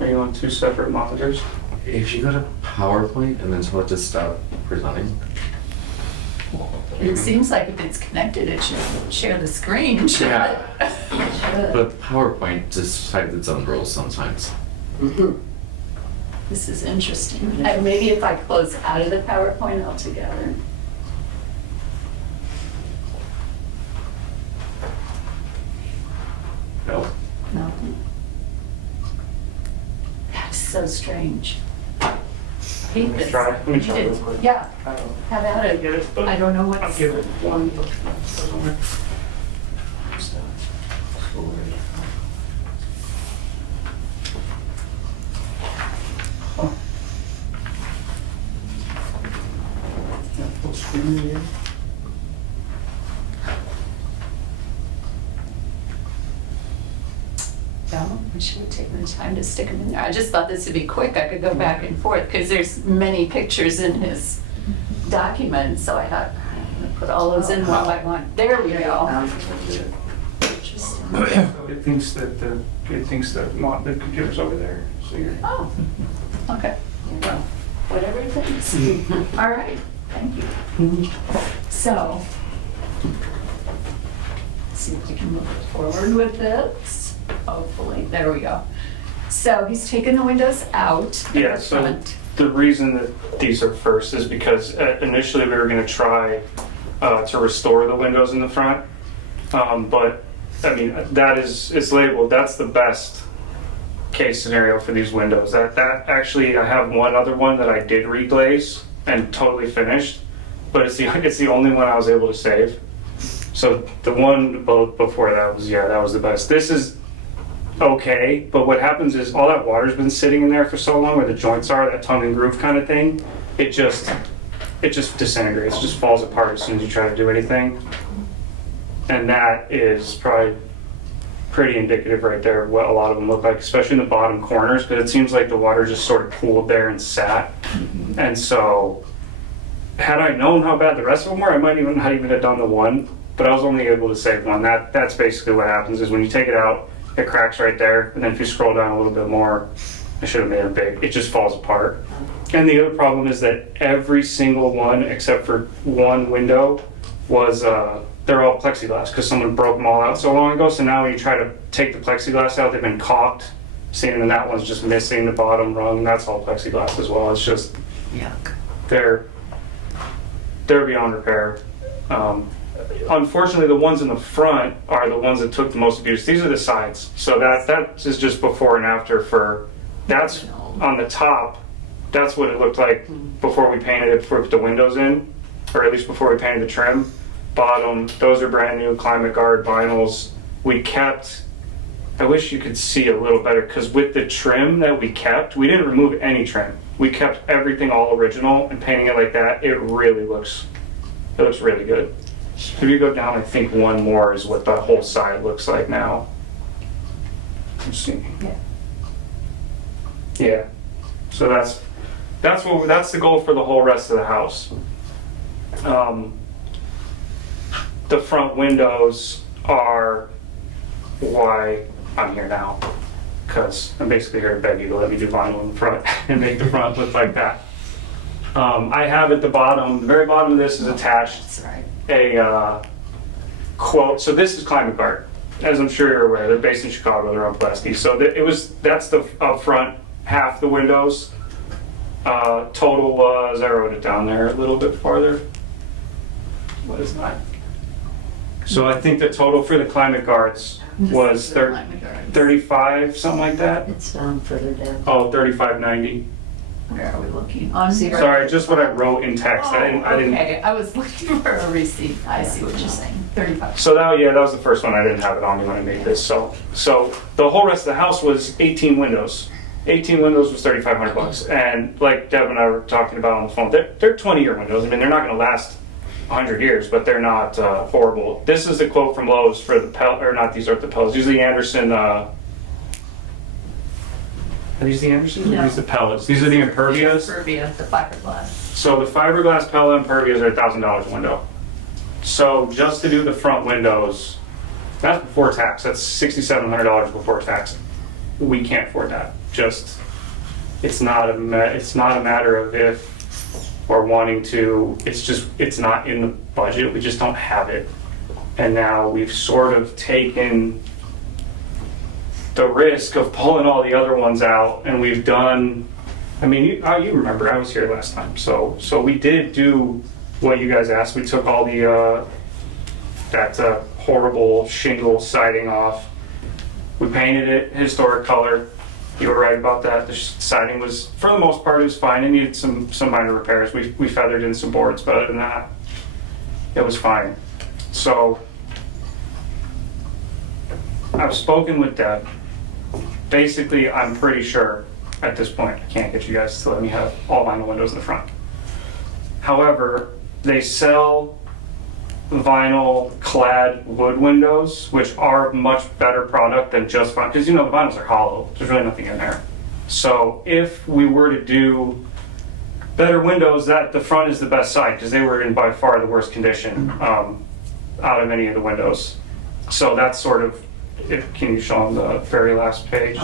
Are you on two separate monitors? If you go to PowerPoint and then select to stop presenting. It seems like if it's connected, it should share the screen, shouldn't Yeah. it? But PowerPoint just has its own rules sometimes. This is interesting. Maybe if I close out of the PowerPoint altogether. No. No. That's so strange. I hate this. Let me try real quick. Yeah, have at it. Get it? I don't know what's. I'll give it one. No, I should have taken the time to stick them in there. I just thought this would be quick. I could go back and forth because there's many pictures in his document. So I thought, I'm gonna put all those in one by one. There we go. Interesting. It thinks that the computer's over there, so you're. Oh, okay. Well, whatever it thinks. All right, thank you. So, let's see if we can move forward with this. Hopefully, there we go. So he's taken the windows out. Yeah, so Front. the reason that these are first is because initially we were going to try to restore the windows in the front. But I mean, that is, it's labeled, that's the best case scenario for these windows. That actually, I have one other one that I did reglaze and totally finished, but it's the only one I was able to save. So the one before that was, yeah, that was the best. This is okay, but what happens is all that water's been sitting in there for so long where the joints are, that tongue and groove kind of thing, it just disintegrates, just falls apart as soon as you try to do anything. And that is probably pretty indicative right there of what a lot of them look like, especially in the bottom corners, because it seems like the water just sort of pooled there and sat. And so had I known how bad the rest of them were, I might even not even have done the one, but I was only able to save one. That's basically what happens is when you take it out, it cracks right there, and then if you scroll down a little bit more, I should have made it big, it just falls apart. And the other problem is that every single one except for one window was they're all plexiglass because someone broke them all out so long ago. So now when you try to take the plexiglass out, they've been caulked. Seeing and that one's just missing the bottom rung. That's all plexiglass as well. It's just Yuck. they're beyond repair. Unfortunately, the ones in the front are the ones that took the most abuse. These are the sides. So that is just before and after for, that's on the top. That's what it looked like before we painted it, before we put the windows in, or at least before we painted the trim. Bottom, those are brand new Climate Guard vinyls. We kept, I wish you could see a little better, because with the trim that we kept, we didn't remove any trim. We kept everything all original, and painting it like that, it looks really good. If you go down, I think one more is what the whole side looks like now. Let's see. Yeah. So that's the goal for the whole rest of the house. The front windows are why I'm here now, because I'm basically here to beg you to let me do vinyl in the front and make the front look like that. I have at the bottom, the very bottom of this is attached a quote. So this is Climate Guard, as I'm sure you're aware. They're based in Chicago. They're on Pulaski. So that's the up front half the windows. Total was, I wrote it down there a little bit farther. What is that? So I think the total for the Climate Guards was 35, something like that. It's down further down. Oh, 35.90. Where are we looking? On See, Sorry, just what I wrote in text. I didn't. Okay, I was looking for a receipt. I see what you're saying. 35. So that was the first one. I didn't have it on me when I made this. So the whole rest of the house was 18 windows. 18 windows was $3,500. And like Deb and I were talking about on the phone, they're 20-year windows. I mean, they're not going to last 100 years, but they're not horrible. This is the quote from Lowe's for the or not. These aren't the pellets. These are the Anderson. Are these the Andersons? No. Or these the pellets? These are the Impervias. Impervia, the fiberglass. So the fiberglass pellet Impervias are $1,000 a window. So just to do the front windows, that's before tax. That's $6,700 before tax. We can't afford that. Just it's not a matter of if or wanting to, it's not in the budget, we just don't have it. And now we've sort of taken the risk of pulling all the other ones out, and we've done, I mean, you remember, I was here last time, so we did do what you guys asked. We took all the, that horrible shingle siding off. We painted it historic color. You were right about that. The siding was, for the most part, it was fine. It needed some minor repairs. We feathered in some boards, but other than that, it was fine. So I've spoken with Deb. Basically, I'm pretty sure at this point, I can't get you guys to let me have all vinyl windows in the front. However, they sell vinyl clad wood windows, which are a much better product than just vinyl, because you know the vinyls are hollow. There's really nothing in there. So if we were to do better windows, that the front is the best side, because they were in by far the worst condition out of any of the windows. So that's sort of, can you show them the very last page?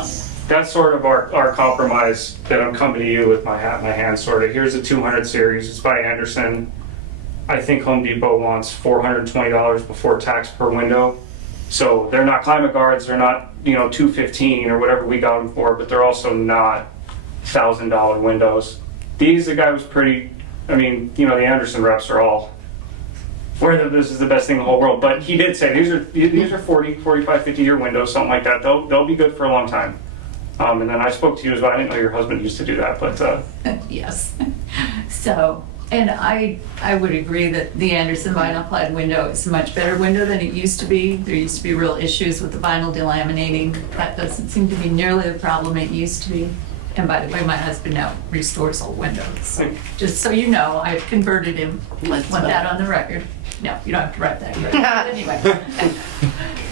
That's sort of our compromise that I'm coming to you with my hat in my hand, sort of. Here's the 200 series. It's by Anderson. I think Home Depot wants $420 before tax per window. So they're not climate guards. They're not, $215 or whatever we got them for, but they're also not $1,000 windows. The guy was pretty, the Anderson reps are all, this is the best thing in the whole world. But he did say these are 40, 45, 50-year windows, something like that. They'll be good for a long time. And then I spoke to you as well. I didn't know your husband used to do that, but Yes. So, and I would agree that the Anderson vinyl clad window is a much better window than it used to be. There used to be real issues with the vinyl delaminating. That doesn't seem to be nearly the problem it used to be. And by the way, my husband now restores old windows. Just so you know, I've converted him. Want that on the record. No, you don't have to write that. But anyway.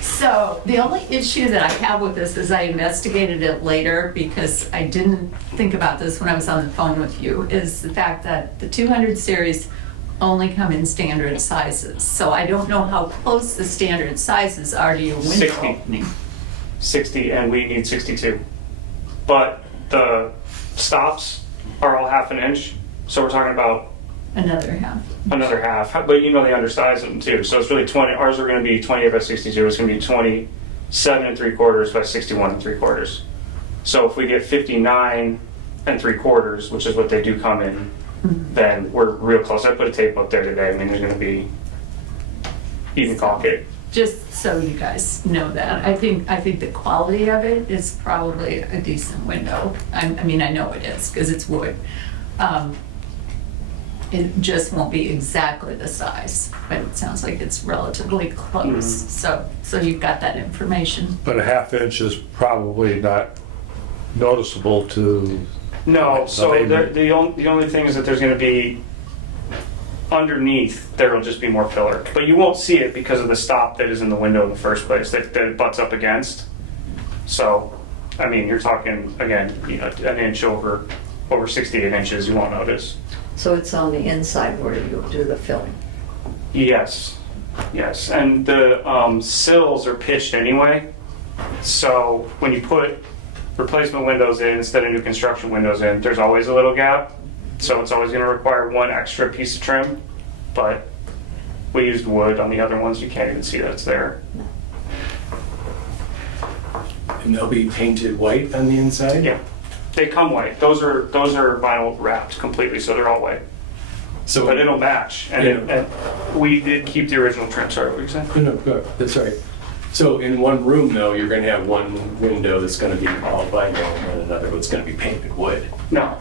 So the only issue that I have with this is I investigated it later because I didn't think about this when I was on the phone with you, is the fact that the 200 series only come in standard sizes. So I don't know how close the standard sizes are to your window 60. opening. 60, and we need 62. But the stops are all half an inch, so we're talking about Another half. another half. But they undersize them too, so it's really 20. Ours are going to be 28 by 62. It's going to be 27 3/4 by 61 3/4. So if we get 59 3/4, which is what they do come in, then we're real close. I put a tape up there today. There's going to be even concave. Just so you guys know that. I think the quality of it is probably a decent window. I know it is because it's wood. It just won't be exactly the size, but it sounds like it's relatively close. So you've got that information. But a half inch is probably not noticeable to. No, so layman. the only thing is that there's going to be underneath, there will just be more filler. But you won't see it because of the stop that is in the window in the first place that it butts up against. So, you're talking, again, an inch over 68 inches, you won't notice. So it's on the inside where you do the filling. Yes. And the sills are pitched anyway. So when you put replacement windows in instead of new construction windows in, there's always a little gap. So it's always going to require one extra piece of trim. But we used wood on the other ones. You can't even see that it's there. And they'll be painted white on the inside? Yeah. They come white. Those are vinyl wrapped completely, so they're all white. So, But it'll match. And we did keep the original trim. Sorry, what were you saying? No, good. That's right. So in one room, though, you're going to have one window that's going to be all vinyl and another that's going to be painted wood. No,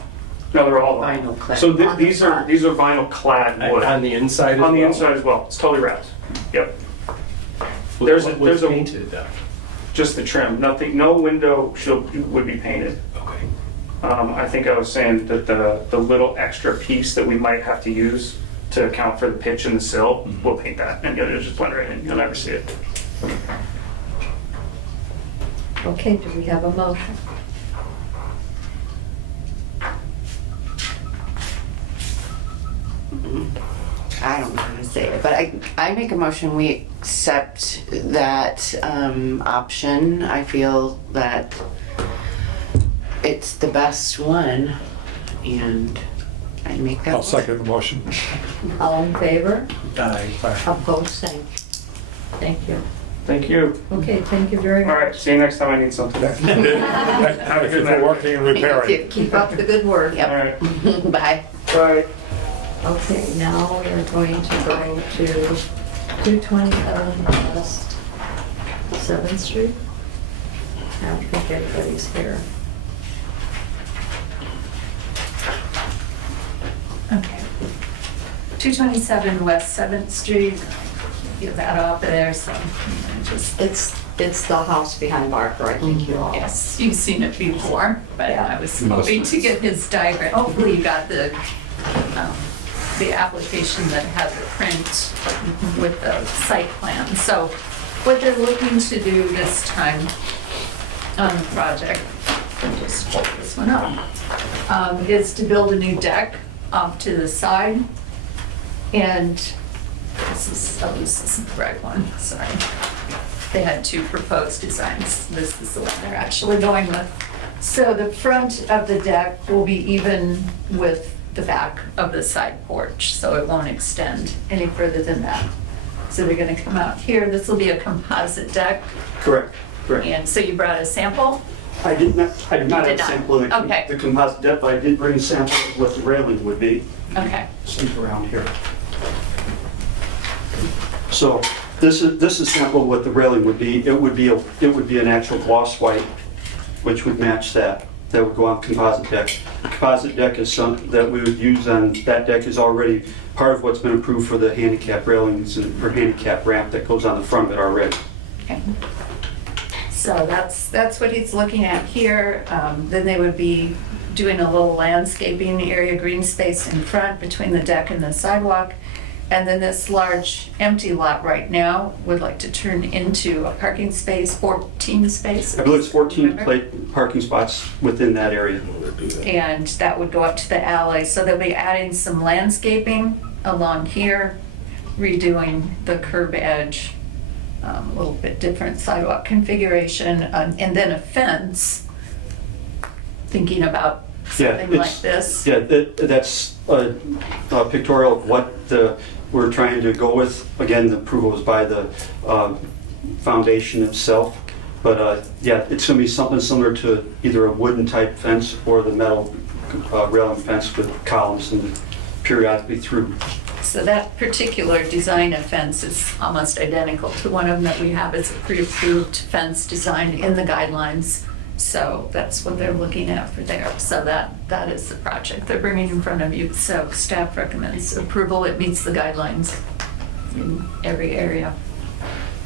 they're all Vinyl clad. So On the these are front. vinyl clad wood On the inside as well? on the inside as well. It's totally wrapped. Yep. What- there's what's a- painted, though? Just the trim. Nothing. No window would be painted. Okay. I think I was saying that the little extra piece that we might have to use to account for the pitch in the sill, we'll paint that, and you'll just blend right in. You'll never see it. Okay, do we have a motion? I don't know how to say it, but I make a motion, we accept that option. I feel that it's the best one, and I make that. I'll second the motion. All in favor? Aye. Opposed, same. Thank you. Thank you. Okay, thank you very All right, much. see you next time I need something. Thank you for working and repairing. Keep up the good work. All Yep. right. Bye. Bye. Okay, now we're going to go to 227 West 7th Street. I don't think anybody's here. Okay. 227 West 7th Street. Get that off of there, so just, It's the house behind Barker, I think you all. yes, you've seen it before, but Yeah. I was hoping to get his diagram. Hopefully you got the application that has the print with the site plan. So what they're looking to do this time on the project, I'll just hold this one up, is to build a new deck off to the side. And this isn't the right one, sorry. They had two proposed designs. This is the one they're actually going with. So the front of the deck will be even with the back of the side porch, so it won't extend any further than that. So they're gonna come out here. This will be a composite deck. Correct, correct. And so you brought a sample? I did not Did have a not. sample of Okay. the composite depth, but I did bring a sample of what the railing would be, Okay. something around here. So this is a sample of what the railing would be. It would be an actual gloss white, which would match that. That would go on composite deck. The composite deck is something that we would use on, that deck is already part of what's been approved for the handicap railings and for handicap ramp that goes on the front of it already. Okay. So that's what he's looking at here. Then they would be doing a little landscaping area, green space in front between the deck and the sidewalk. And then this large empty lot right now would like to turn into a parking space, 14 spaces. I believe it's 14 remember? parking spots within that area. And that would go up to the alley. So they'll be adding some landscaping along here, redoing the curb edge, a little bit different sidewalk configuration, and then a fence, thinking about Yeah, something like it's- this. Yeah, that's a pictorial of what we're trying to go with. Again, the approval was by the foundation itself. But yeah, it's going to be something similar to either a wooden type fence or the metal railing fence with columns and periodically through. So that particular design of fence is almost identical to one of them that we have. It's a pre-approved fence design in the guidelines. So that's what they're looking at for there. So that is the project they're bringing in front of you. So staff recommends approval. It meets the guidelines in every area.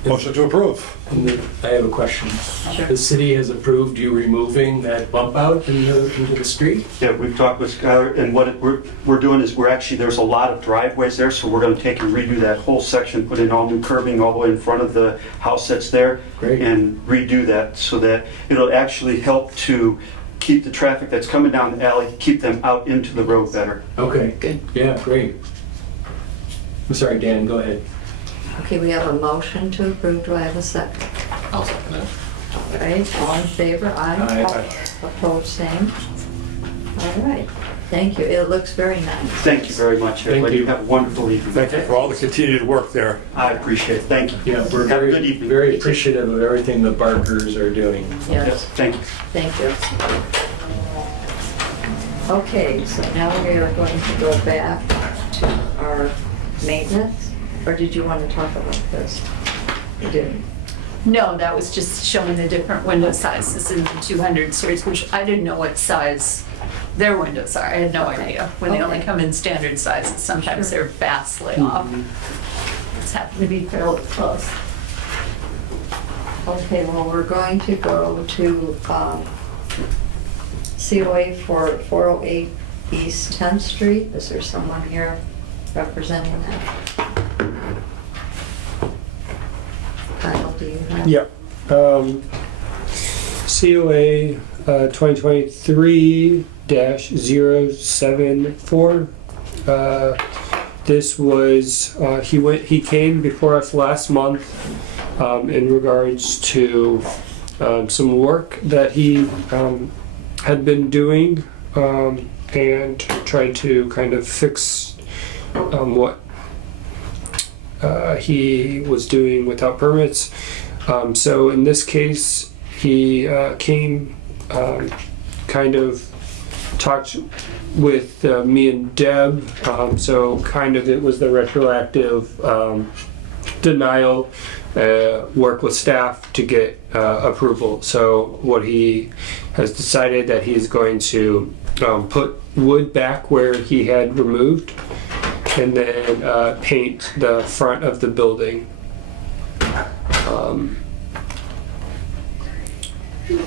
Motion to approve. And then I have a question. Sure. The city has approved you removing that bump out into the street? Yeah, we've talked with Skylar, and what we're doing is there's a lot of driveways there, so we're going to take and redo that whole section, put in all new curbing all the way in front of the house that's there. Great. And redo that so that it'll actually help to keep the traffic that's coming down the alley, keep them out into the road better. Okay. Good. Yeah, great. I'm sorry, Dan, go ahead. Okay, we have a motion to approve. Do I have a second? I'll second it. All right, all in favor? Aye. Aye. Opposed, same. All right, thank you. It looks very nice. Thank you very much, everybody. you. Have a wonderful evening. Thank you for all the continued work there. I appreciate it. Thank you. Yeah, we're Have a good very, evening. very appreciative of everything the Barkers are doing. Yes, Thank you. thank you. Okay, so now we are going to go back to our maintenance. Or did you want to talk about this? You didn't. No, that was just showing the different window sizes in the 200 series, which I didn't know what size their windows are. I had no idea. When they only Okay. come in standard sizes, sometimes they're vastly off. It's happened to be fairly close. Okay, well, we're going to go to COA for 408 East 10th Street. Is there someone here representing that? Kyle, do you have? Yeah. COA 2023-074. This was, he came before us last month in regards to some work that he had been doing and tried to kind of fix what he was doing without permits. So in this case, he came, kind of talked with me and Deb. So kind of it was the retroactive denial, work with staff to get approval. So what he has decided that he's going to put wood back where he had removed, and then paint the front of the building.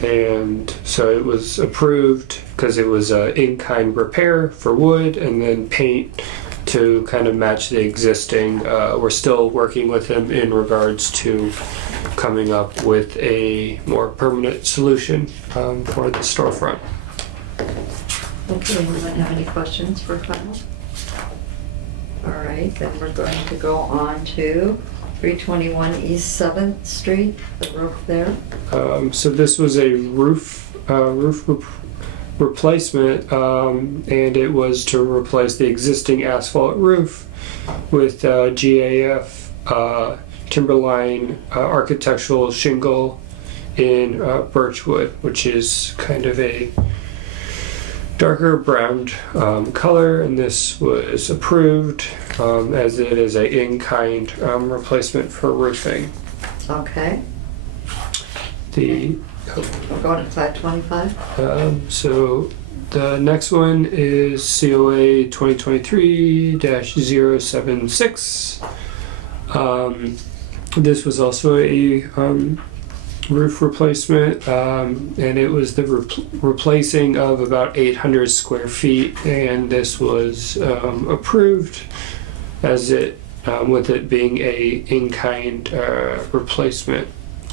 And so it was approved because it was a in-kind repair for wood, and then paint to kind of match the existing. We're still working with him in regards to coming up with a more permanent solution for the storefront. Okay, anyone have any questions for Kyle? All right, then we're going to go on to 321 East 7th Street, the roof there. So this was a roof replacement, and it was to replace the existing asphalt roof with GAF Timberline architectural shingle in birchwood, which is kind of a darker brown color, and this was approved as it is a in-kind replacement for roofing. Okay, The we're going to 525. so the next one is COA 2023-076. This was also a roof replacement, and it was the replacing of about 800 square feet, and this was approved as it with it being a in-kind replacement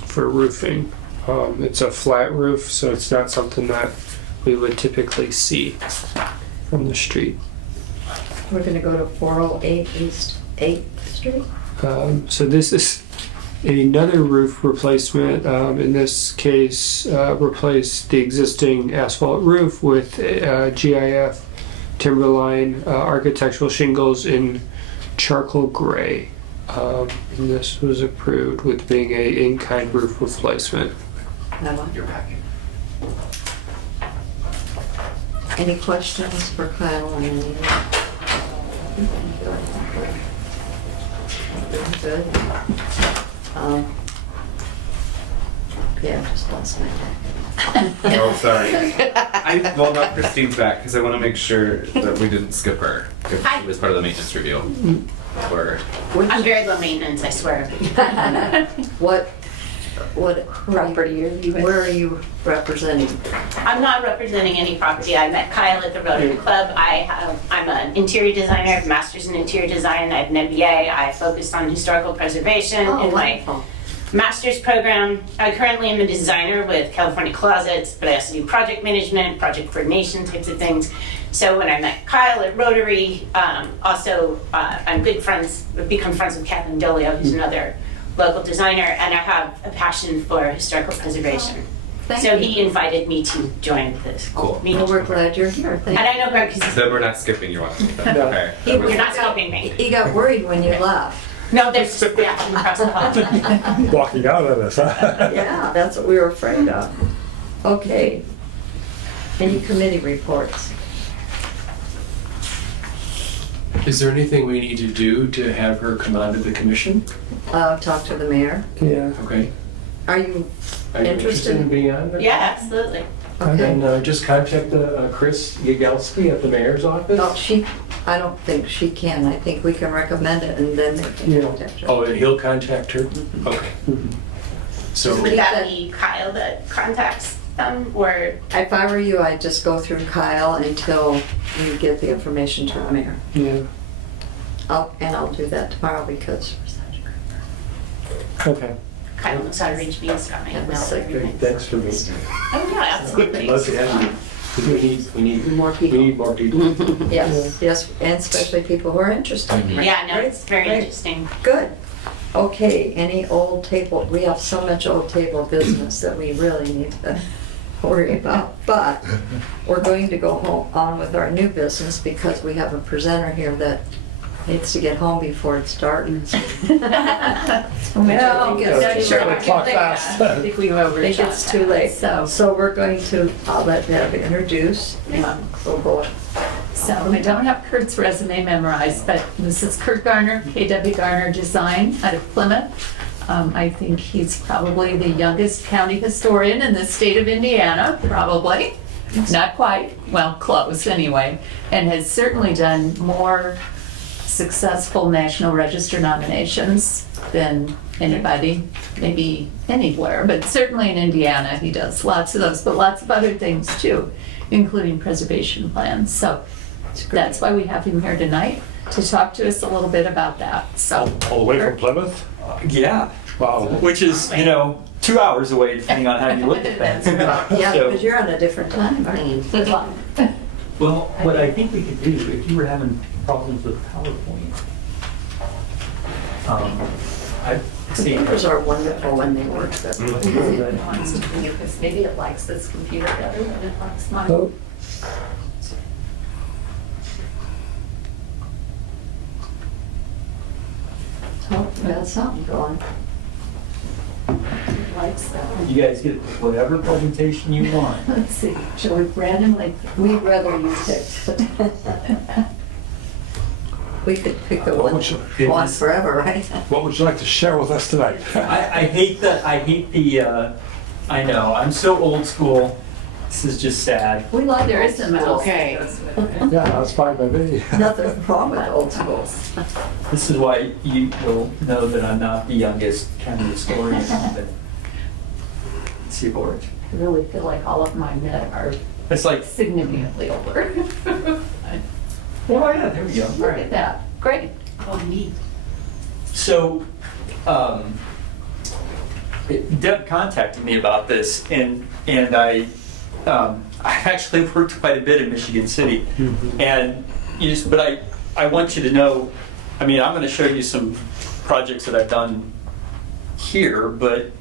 for roofing. It's a flat roof, so it's not something that we would typically see from the street. We're going to go to 408 East 8th Street. So this is another roof replacement. In this case, replace the existing asphalt roof with GIF Timberline architectural shingles in charcoal gray. And this was approved with being a in-kind roof replacement. Your packet. Any questions for Kyle on any of that? Good. Yeah, I just lost my packet. Oh, sorry. Well, no, Christine's back because I want to make sure that we didn't skip her if she was part of the maintenance review. Or I'm very low maintenance, I swear. What Property are you in? Where are you representing? I'm not representing any property. I met Kyle at the Rotary Club. I'm an interior designer, I have a master's in interior design, I have an MBA. I focused on historical preservation in my master's program. I currently am a designer with California Closets, but I also do project management, project coordination types of things. So when I met Kyle at Rotary, I'm good friends, become friends with Kathleen Dolio, who's another local designer, and I have a passion for historical preservation. So he invited me to join this meeting. Well, we're glad you're here. And I know Greg, because then we're not skipping you on anything. No. Okay. you're not skipping me. He got worried when you left. No, there's just reaction across the hall. Walking out of this, huh? Yeah, that's what we were afraid of. Okay. Any committee reports? Is there anything we need to do to have her come on to the commission? Talk to the mayor. Yeah. Okay. Are you Are you interested in being on? it? Yeah, absolutely. okay? And just contact Chris Yagelski at the mayor's office. No, I don't think she can. I think we can recommend it and then they can contact her. Oh, and he'll contact her? Okay. So, Would that be Kyle that contacts them, or? If I were you, I'd just go through Kyle until you get the information to the mayor. Yeah. I'll do that tomorrow because we're such a group. Okay. Kyle knows how to reach me, he's got my That was email. so and everything. thanks for me. Oh, yeah, absolutely. Love to have you. 'Cause we need More we people. need more people. Yes, yes, and especially people who are interested. Yeah, no, it's very Great. interesting. Good. Okay, any old table, we have so much old table business that we really need to worry about. But we're going to go on with our new business because we have a presenter here that needs to get home before it starts. Well, it's sure, too I late. think we I think overshot. it's too late. So, So we're going to, I'll let Deb introduce, and we'll go. so I don't have Kurt's resume memorized, but this is Kurt Garner, KW Garner Design out of Plymouth. I think he's probably the youngest county historian in the state of Indiana, probably. Not quite, well, close anyway, and has certainly done more successful National Register nominations than anybody, maybe anywhere, but certainly in Indiana, he does lots of those, but lots of other things too, including preservation plans. So that's why we have him here tonight, to talk to us a little bit about that, so. All the way from Plymouth? Yeah, Wow. which is, 2 hours away, depending on how you look at things. Yeah, So- because you're on a different time, aren't you? Good luck. Well, what I think we could do, if you were having problems with PowerPoint, I'd see. Computers are wonderful when they work. That's what it is. Because maybe it likes this computer better than it likes mine. Oh, Oh, we got something going. It likes that. You guys get whatever presentation you want. Let's see, shall we randomly? We'd rather you picked. We could pick the one, one forever, right? What would you like to share with us tonight? I hate the, I know, I'm so old school. This is just sad. We like There old is a school. mouse. Okay. Yeah, that's fine by me. Nothing wrong with old schools. This is why you will know that I'm not the youngest county historian in the Seaboard. I really feel like all of my men are It's like, significantly older. oh yeah, there we go. Look at that, great. Oh, neat. So, Deb contacted me about this, and I actually worked quite a bit in Michigan City, and but I want you to know, I mean, I'm going to show you some projects that I've done here, but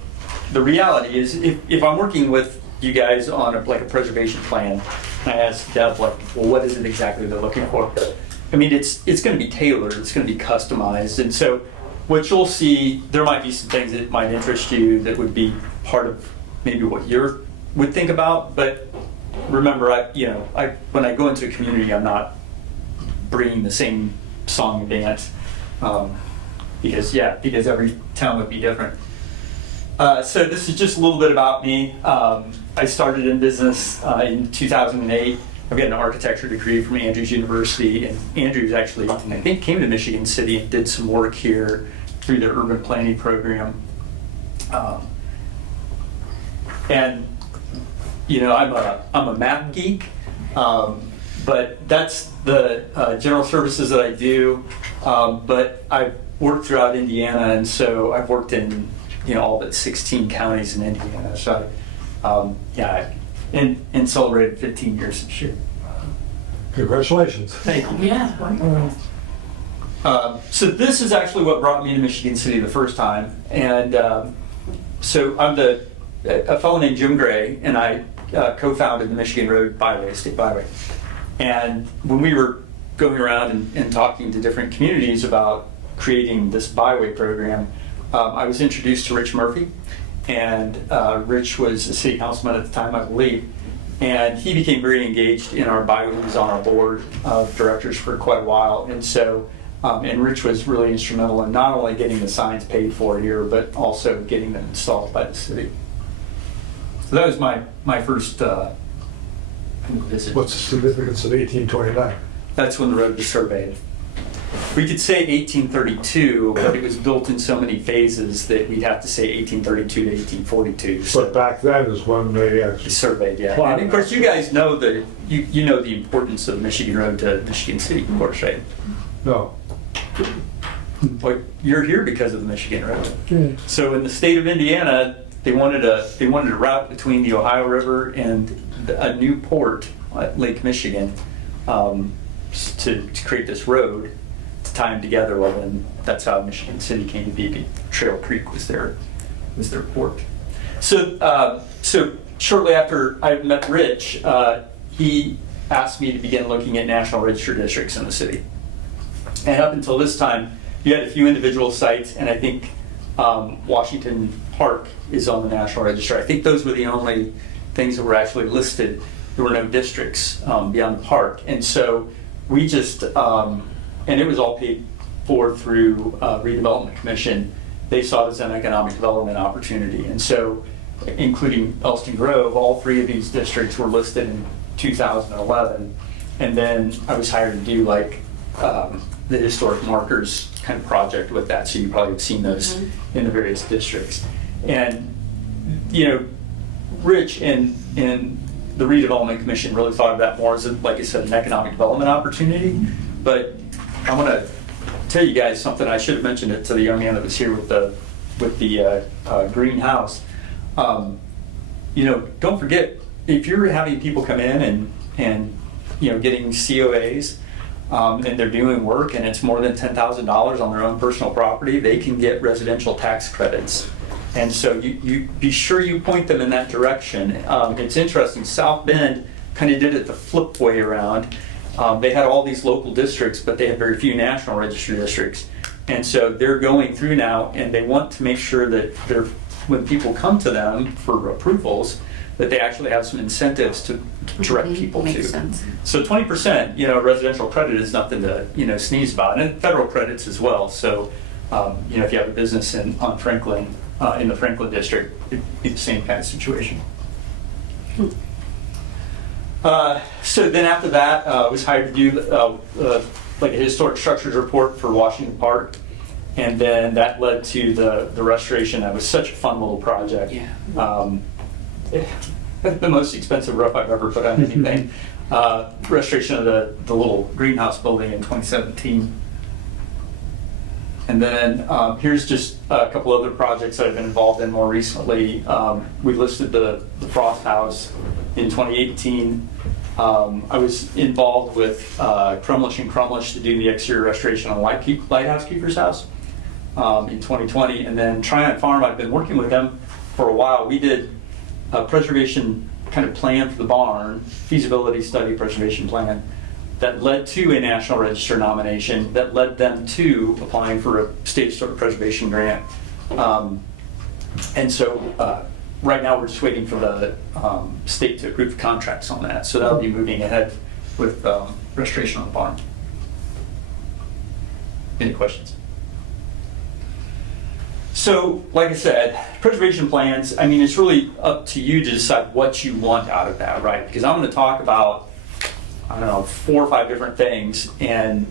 the reality is, if I'm working with you guys on a preservation plan, and I ask Deb, well, what is it exactly they're looking for? I mean, it's going to be tailored, it's going to be customized, and so what you'll see, there might be some things that might interest you that would be part of maybe what you would think about, but remember, when I go into a community, I'm not bringing the same song and dance, because every town would be different. So this is just a little bit about me. I started in business in 2008. I've got an architecture degree from Andrews University, and Andrews actually, I think, came to Michigan City and did some work here through the urban planning program. And I'm a map geek, but that's the general services that I do. But I've worked throughout Indiana, and so I've worked in all but 16 counties in Indiana. So and celebrated 15 years this year. Congratulations. Thank you. Yeah. So this is actually what brought me to Michigan City the first time, and so I'm a fellow named Jim Gray, and I co-founded the Michigan Road Byway, State Byway. And when we were going around and talking to different communities about creating this byway program, I was introduced to Rich Murphy, and Rich was a city councilman at the time, I believe, and he became very engaged in our byway. He was on our board of directors for quite a while, and so and Rich was really instrumental in not only getting the signs paid for here, but also getting them installed by the city. So that was my first visit. What's the significance of 1829? That's when the road was surveyed. We could say 1832, but it was built in so many phases that we'd have to say 1832 to 1842. So But back then is when they actually surveyed, yeah. And of course, you guys know you know the importance of Michigan Road to Michigan City, of course, right? No. Well, you're here because of the Michigan Road. yeah. So in the state of Indiana, they wanted a route between the Ohio River and a new port at Lake Michigan to create this road to tie them together. Well, then that's how Michigan City came to be. Trail Creek was their port. So shortly after I met Rich, he asked me to begin looking at National Register districts in the city. And up until this time, you had a few individual sites, and I think Washington Park is on the National Register. I think those were the only things that were actually listed. There were no districts beyond the park. And so we just, and it was all paid for through Redevelopment Commission. They saw it as an economic development opportunity. And so, including Elston Grove, all 3 of these districts were listed in 2011. And then I was hired to do like the historic markers kind of project with that. So you probably have seen those in the various districts. And, you know, Rich and the Redevelopment Commission really thought of that more as, like I said, an economic development opportunity. But I'm going to tell you guys something. I should have mentioned it to the young man that was here with the greenhouse. You know, don't forget, if you're having people come in and you know, getting COAs, and they're doing work and it's more than $10,000 on their own personal property, they can get residential tax credits. And so you be sure you point them in that direction. It's interesting, South Bend kind of did it the flip way around. They had all these local districts, but they had very few National Register districts. And so they're going through now, and they want to make sure that when people come to them for approvals, that they actually have some incentives to direct people to. Makes sense. So 20%, you know, residential credit is nothing to, you know, sneeze about, and federal credits as well. So, you know, if you have a business on Franklin, in the Franklin district, it'd be the same kind of situation. So then after that, I was hired to do like a historic structures report for Washington Park. And then that led to the restoration. That was such a fun little project. Yeah. The most expensive roof I've ever put on anything. Restoration of the little greenhouse building in 2017. And then here's just a couple other projects that I've been involved in more recently. We listed the Frost House in 2018. I was involved with Crumlish and Crumlish to do the exterior restoration on Lighthouse Keeper's House in 2020. And then Tryon Farm, I've been working with them for a while. We did a preservation kind of plan for the barn, feasibility study preservation plan, that led to a National Register nomination, that led them to applying for a state historic preservation grant. And so right now we're just waiting for the state to approve contracts on that. So that'll be moving ahead with restoration on the barn. Any questions? So, like I said, preservation plans, I mean, it's really up to you to decide what you want out of that, right? Because I'm going to talk about, I don't know, 4 or 5 different things, and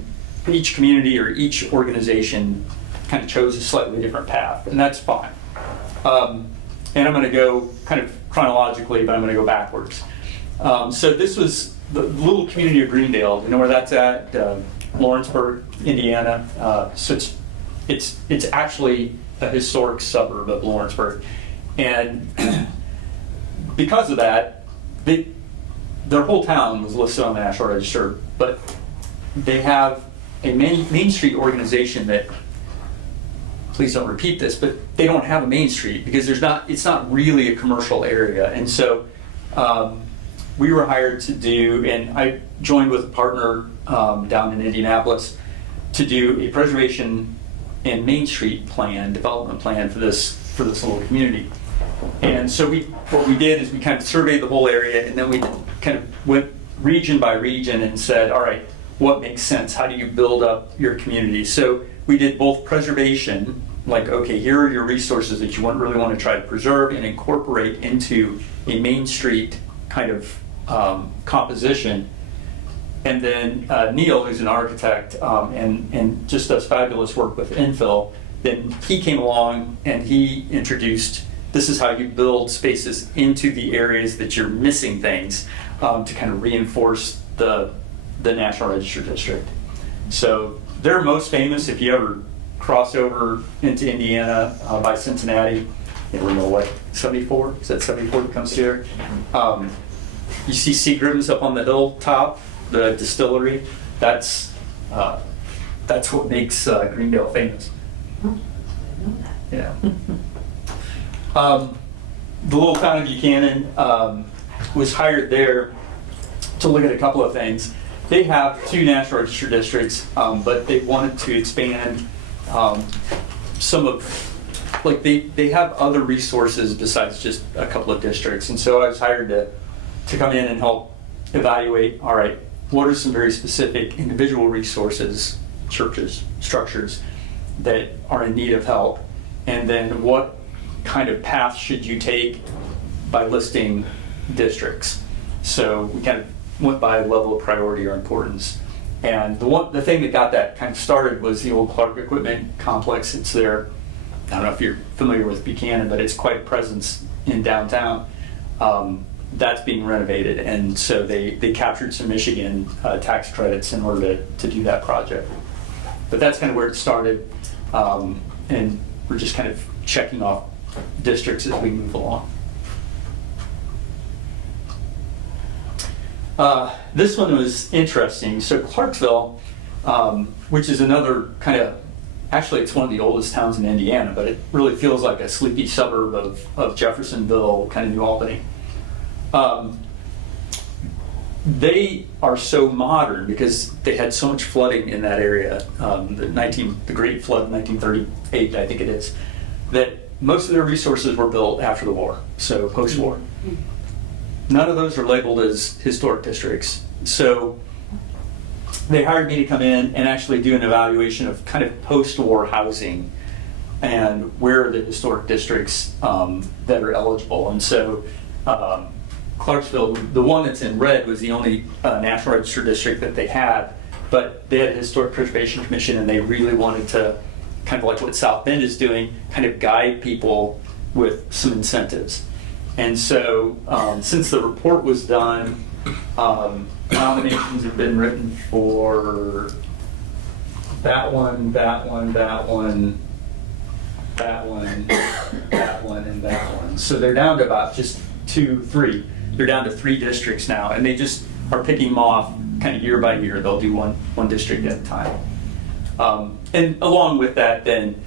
each community or each organization kind of chose a slightly different path, and that's fine. And I'm going to go kind of chronologically, but I'm going to go backwards. So this was the little community of Greendale. You know where that's at? Lawrenceburg, Indiana. So it's actually a historic suburb of Lawrenceburg. And because of that, their whole town was listed on the National Register, but they have a Main Street organization that, please don't repeat this, but they don't have a Main Street because it's not really a commercial area. And so we were hired to do, and I joined with a partner down in Indianapolis to do a preservation and Main Street plan, development plan for this little community. And so what we did is we kind of surveyed the whole area, and then we kind of went region by region and said, all right, what makes sense? How do you build up your community? So we did both preservation, like, okay, here are your resources that you really want to try to preserve and incorporate into a Main Street kind of composition. And then Neil, who's an architect and just does fabulous work with infill, then he came along and he introduced, this is how you build spaces into the areas that you're missing things to kind of reinforce the National Register district. So they're most famous if you ever cross over into Indiana by Cincinnati. You know what, 74? Is that 74 that comes here? You see Seagram's up on the hilltop, the distillery. That's what makes Greendale famous. Yeah. the little town of Buchanan was hired there to look at a couple of things. They have 2 natural register districts, but they wanted to expand some of, like they have other resources besides just a couple of districts. And so I was hired to come in and help evaluate, all right, what are some very specific individual resources, churches, structures that are in need of help? And then what kind of path should you take by listing districts? So we kind of went by level of priority or importance. And the thing that got that kind of started was the old Clark Equipment Complex. It's there. I don't know if you're familiar with Buchanan, but it's quite a presence in downtown. That's being renovated, and so they captured some Michigan tax credits in order to do that project. But that's kind of where it started, and we're just kind of checking off districts as we move along. This one was interesting. So Clarksville, which is another kind of, actually it's one of the oldest towns in Indiana, but it really feels like a sleepy suburb of Jeffersonville, kind of New Albany. They are so modern because they had so much flooding in that area, the Great Flood in 1938, I think it is, that most of their resources were built after the war, so post-war. None of those are labeled as historic districts. So they hired me to come in and actually do an evaluation of kind of post-war housing and where are the historic districts that are eligible. And so Clarksville, the one that's in red, was the only National Register district that they had, but they had a Historic Preservation Commission and they really wanted to, kind of like what South Bend is doing, kind of guide people with some incentives. And so since the report was done, nominations have been written for that one, that one, that one, that one, that one, and that one. So they're down to about just 2, 3. They're down to 3 districts now, and they just are picking them off kind of year by year. They'll do one district at a time. And along with that, then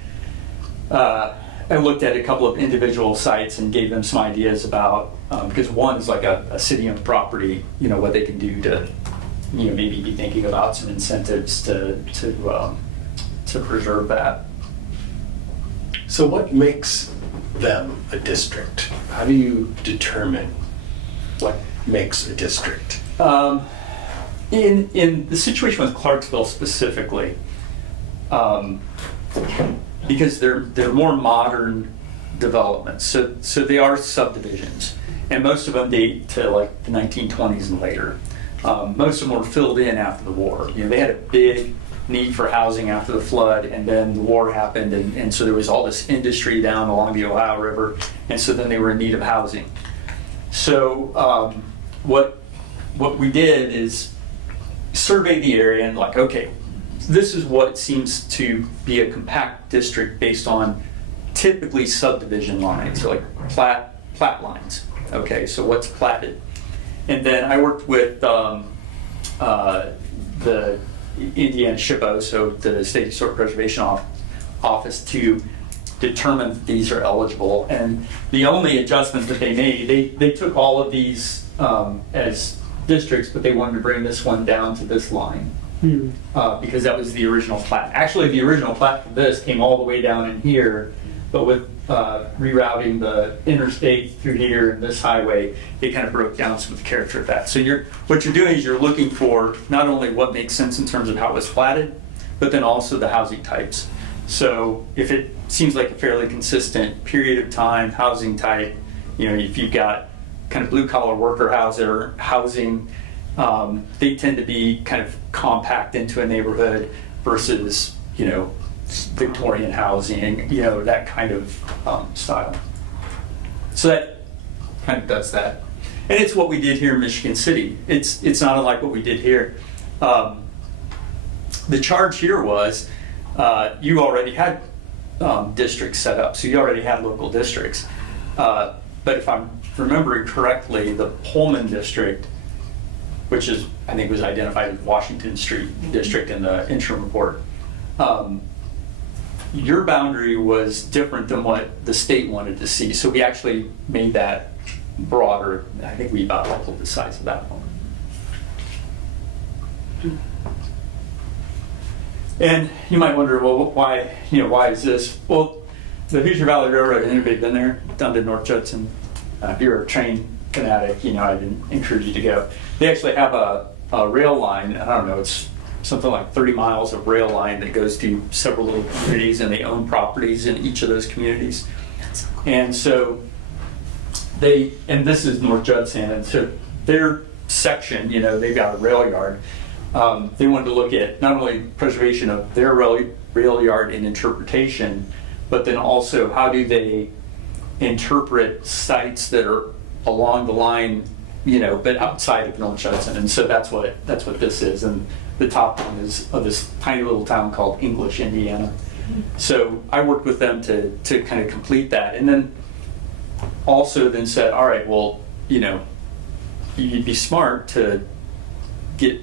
I looked at a couple of individual sites and gave them some ideas about, because one is like a city-owned property, what they can do to, maybe be thinking about some incentives to preserve that. So what makes them a district? How do you determine what makes a district? In the situation with Clarksville specifically, because they're more modern developments, so they are subdivisions, and most of them date to like the 1920s and later. Most of them were filled in after the war. They had a big need for housing after the flood, and then the war happened, and so there was all this industry down along the Ohio River, and so then they were in need of housing. So what we did is survey the area and like, okay, this is what seems to be a compact district based on typically subdivision lines, or like plat lines. Okay, so what's platted? And then I worked with the Indiana SHPO, so the State Historic Preservation Office, to determine that these are eligible. And the only adjustment that they made, they took all of these as districts, but they wanted to bring this one down to this line. Because that was the original plat. Actually, the original plat for this came all the way down in here, but with rerouting the interstate through here and this highway, it kind of broke down some of the character of that. So what you're doing is you're looking for not only what makes sense in terms of how it was platted, but then also the housing types. So if it seems like a fairly consistent period of time housing type, if you've got kind of blue collar worker housing, they tend to be kind of compact into a neighborhood versus, Victorian housing, that kind of style. So that kind of does that. And it's what we did here in Michigan City. It's not unlike what we did here. The charge here was you already had districts set up, so you already had local districts. But if I'm remembering correctly, the Pullman district, which is, I think, was identified as Washington Street District in the interim report. your boundary was different than what the state wanted to see. So we actually made that broader. I think we about doubled the size of that one. And you might wonder, well, why is this? Well, the Hoosier Valley Railroad, anybody been there? Down to North Judson? If you're a train fanatic, I'd encourage you to go. They actually have a rail line, I don't know, it's something like 30 miles of rail line that goes to several little communities, and they own properties in each of those communities. And so and this is North Judson, and so their section, they've got a rail yard. They wanted to look at not only preservation of their rail yard and interpretation, but then also how do they interpret sites that are along the line, but outside of North Judson. And so that's what this is. And the top one is of this tiny little town called English, Indiana. So I worked with them to kind of complete that. And then also then said, all right, well, you'd be smart to get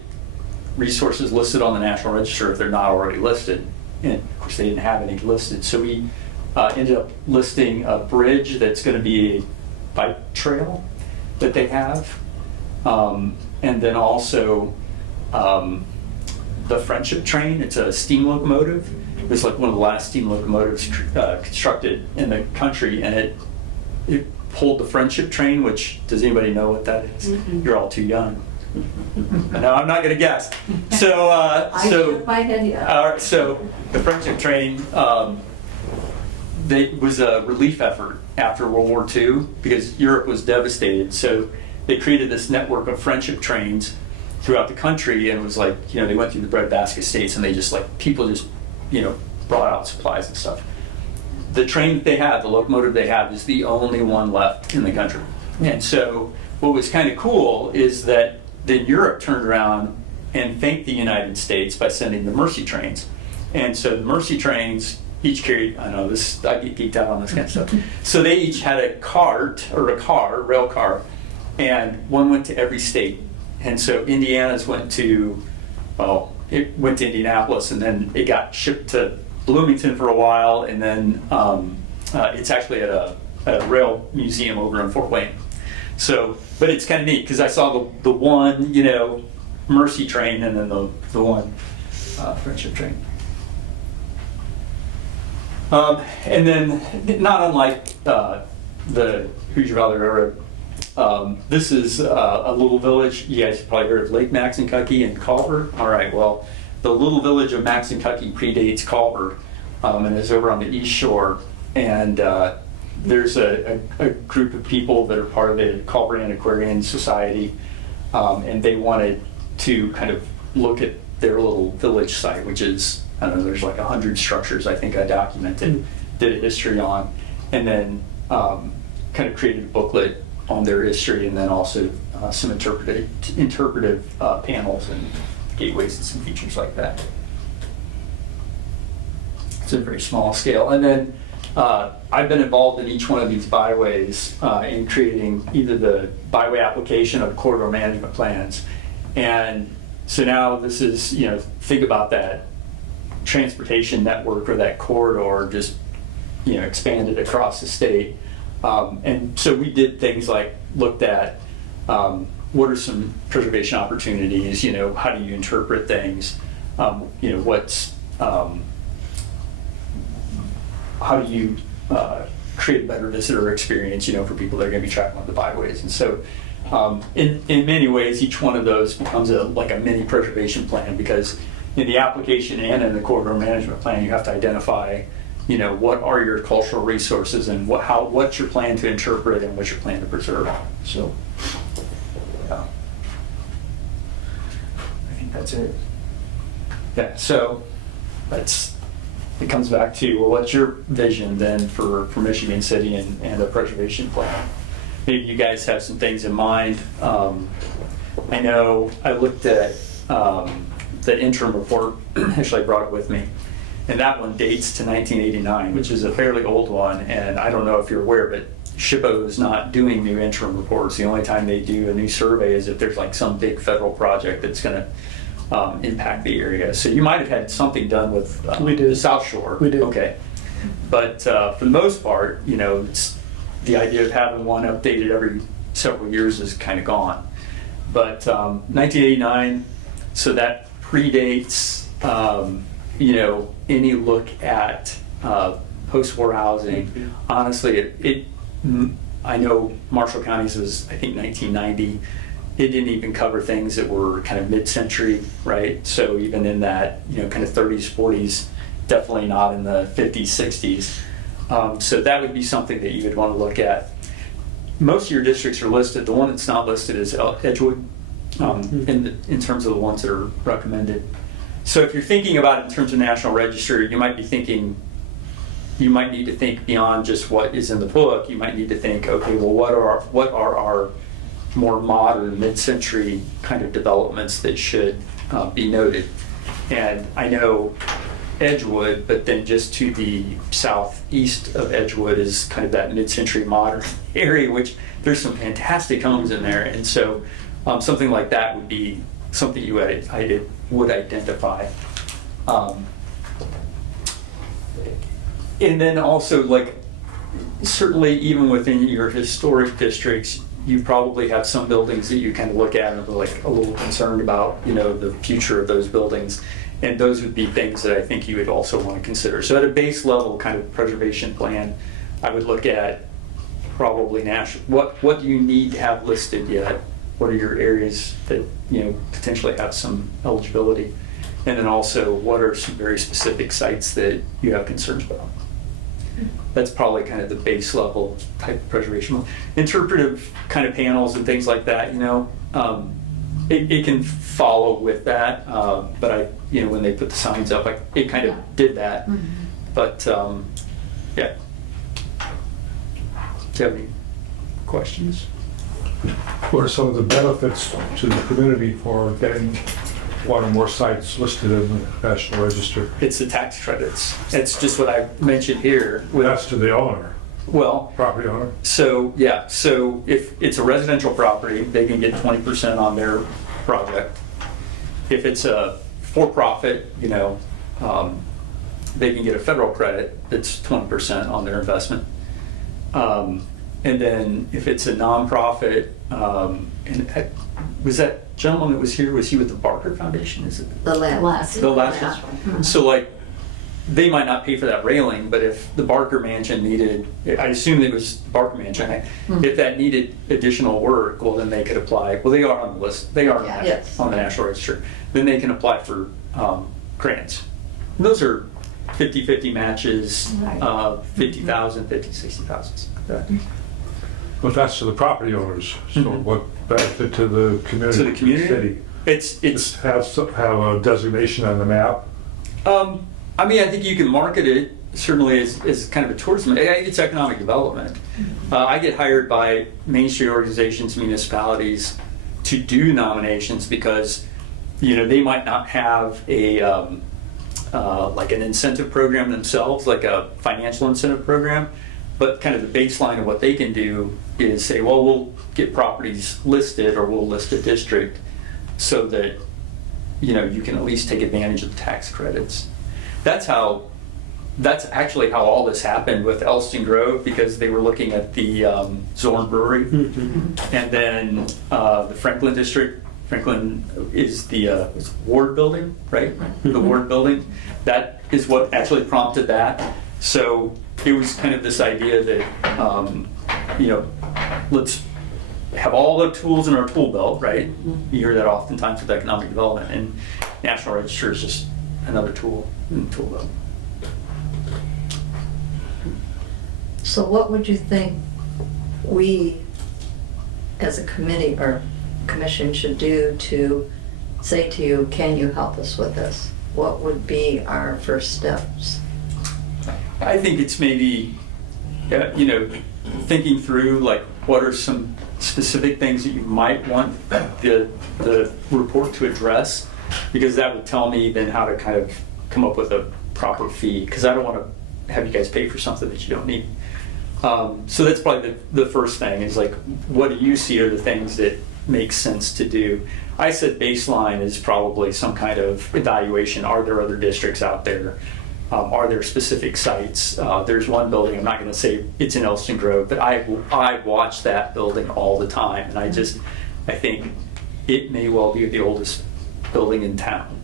resources listed on the National Register if they're not already listed. And of course, they didn't have any listed. So we ended up listing a bridge that's going to be a bike trail that they have. And then also the Friendship Train. It's a steam locomotive. It was like one of the last steam locomotives constructed in the country. And it pulled the Friendship Train, which, does anybody know what that is? Mm-hmm. You're all too young. No, I'm not going to guess. So, I shook my head, yeah. All right, so the Friendship Train was a relief effort after World War II because Europe was devastated. So they created this network of friendship trains throughout the country, and it was like, they went through the breadbasket states, and they just people just, brought out supplies and stuff. The train that they have, the locomotive they have, is the only one left in the country. And so what was kind of cool is that then Europe turned around and thanked the United States by sending the Mercy trains. And so the Mercy trains each carried, I get geeked out on this kind of stuff. So they each had a rail car, and one went to every state. And so Indiana's went to Indianapolis, and then it got shipped to Bloomington for a while, and then it's actually at a rail museum over in Fort Wayne. So, but it's kind of neat because I saw the one, Mercy train, and then the one Friendship train. And then, not unlike the Hoosier Valley Railroad, this is a little village. You guys have probably heard of Lake Maxinkuckee and Culver. All right, well, the little village of Maxinkuckee predates Culver, and is over on the east shore. And there's a group of people that are part of the Culver Antiquarian Society, and they wanted to kind of look at their little village site, which is, I don't know, there's like 100 structures I think I documented, did a history on, and then kind of created a booklet on their history, and then also some interpretive panels and gateways and some features like that. It's a very small scale. And then I've been involved in each one of these byways in creating either the byway application or corridor management plans. And so now this is, think about that transportation network or that corridor just, expanded across the state. And so we did things like looked at what are some preservation opportunities, how do you interpret things, what's, how do you create a better visitor experience, for people that are going to be traveling on the byways. And so in many ways, each one of those becomes like a mini preservation plan, because in the application and in the corridor management plan, you have to identify, what are your cultural resources and what's your plan to interpret and what's your plan to preserve. So, yeah. I think that's it. Yeah, so it comes back to, well, what's your vision then for Michigan City and a preservation plan? Maybe you guys have some things in mind. I know I looked at the interim report, actually I brought it with me, and that one dates to 1989, which is a fairly old one, and I don't know if you're aware, but SHPO is not doing new interim reports. The only time they do a new survey is if there's like some big federal project that's going to impact the area. So you might have had something done with We did. the South Shore. We did. Okay. But for the most part, it's the idea of having one updated every several years is kind of gone. But 1989, so that predates, any look at post-war housing. Honestly, I know Marshall County's was, I think, 1990. It didn't even cover things that were kind of mid-century, right? So even in that, kind of 30s, 40s, definitely not in the 50s, 60s. So that would be something that you would want to look at. Most of your districts are listed. The one that's not listed is Edgewood, in terms of the ones that are recommended. So if you're thinking about it in terms of National Register, you might need to think beyond just what is in the book. You might need to think, okay, well, what are our more modern mid-century kind of developments that should be noted? And I know Edgewood, but then just to the southeast of Edgewood is kind of that mid-century modern area, which there's some fantastic homes in there. And so something like that would be something you would identify. And then also, certainly even within your historic districts, you probably have some buildings that you kind of look at and are a little concerned about, the future of those buildings. And those would be things that I think you would also want to consider. So at a base level kind of preservation plan, I would look at probably national, what do you need to have listed yet? What are your areas that, potentially have some eligibility? And then also, what are some very specific sites that you have concerns about? That's probably kind of the base level type of preservation. Interpretive kind of panels and things like that, it can follow with that. But when they put the signs up, it kind of did that. Mm-hmm. But yeah. Do you have any questions? What are some of the benefits to the community for getting one or more sites listed in the National Register? It's the tax credits. It's just what I mentioned here. That's to the owner. Well, property owner. So yeah, so if it's a residential property, they can get 20% on their project. If it's a for-profit, they can get a federal credit that's 20% on their investment. And then if it's a nonprofit, was that gentleman that was here, was he with the Barker Foundation? Is it the last one? So they might not pay for that railing, but if the Barker Mansion needed, I assume it was the Barker Mansion, if that needed additional work, well, then they could apply. Well, they are on the list. They are on the National Register. Then they can apply for grants. And those are 50-50 matches, 50,000, 50, 60,000. But that's to the property owners. So what benefit to the community? To the community? City? It's have a designation on the map. I think you can market it certainly as kind of a tourism. It's economic development. I get hired by Main Street organizations, municipalities to do nominations because they might not have a an incentive program themselves, like a financial incentive program. But kind of the baseline of what they can do is say, well, we'll get properties listed or we'll list a district so that, you can at least take advantage of the tax credits. That's actually how all this happened with Elston Grove, because they were looking at the Zorn Brewery and then the Franklin district. Franklin is the Ward building, right? The Ward building. That is what actually prompted that. So it was kind of this idea that, let's have all the tools in our tool belt, right? You hear that oftentimes with economic development, and National Register is just another tool in the tool belt. So what would you think we, as a committee or commission, should do to say to you, can you help us with this? What would be our first steps? I think it's maybe, thinking through what are some specific things that you might want the report to address, because that would tell me then how to kind of come up with a proper fee, because I don't want to have you guys pay for something that you don't need. So that's probably the first thing is what do you see are the things that makes sense to do. I said baseline is probably some kind of evaluation. Are there other districts out there? Are there specific sites? There's one building, I'm not going to say it's in Elston Grove, but I watch that building all the time, and I think it may well be the oldest building in town.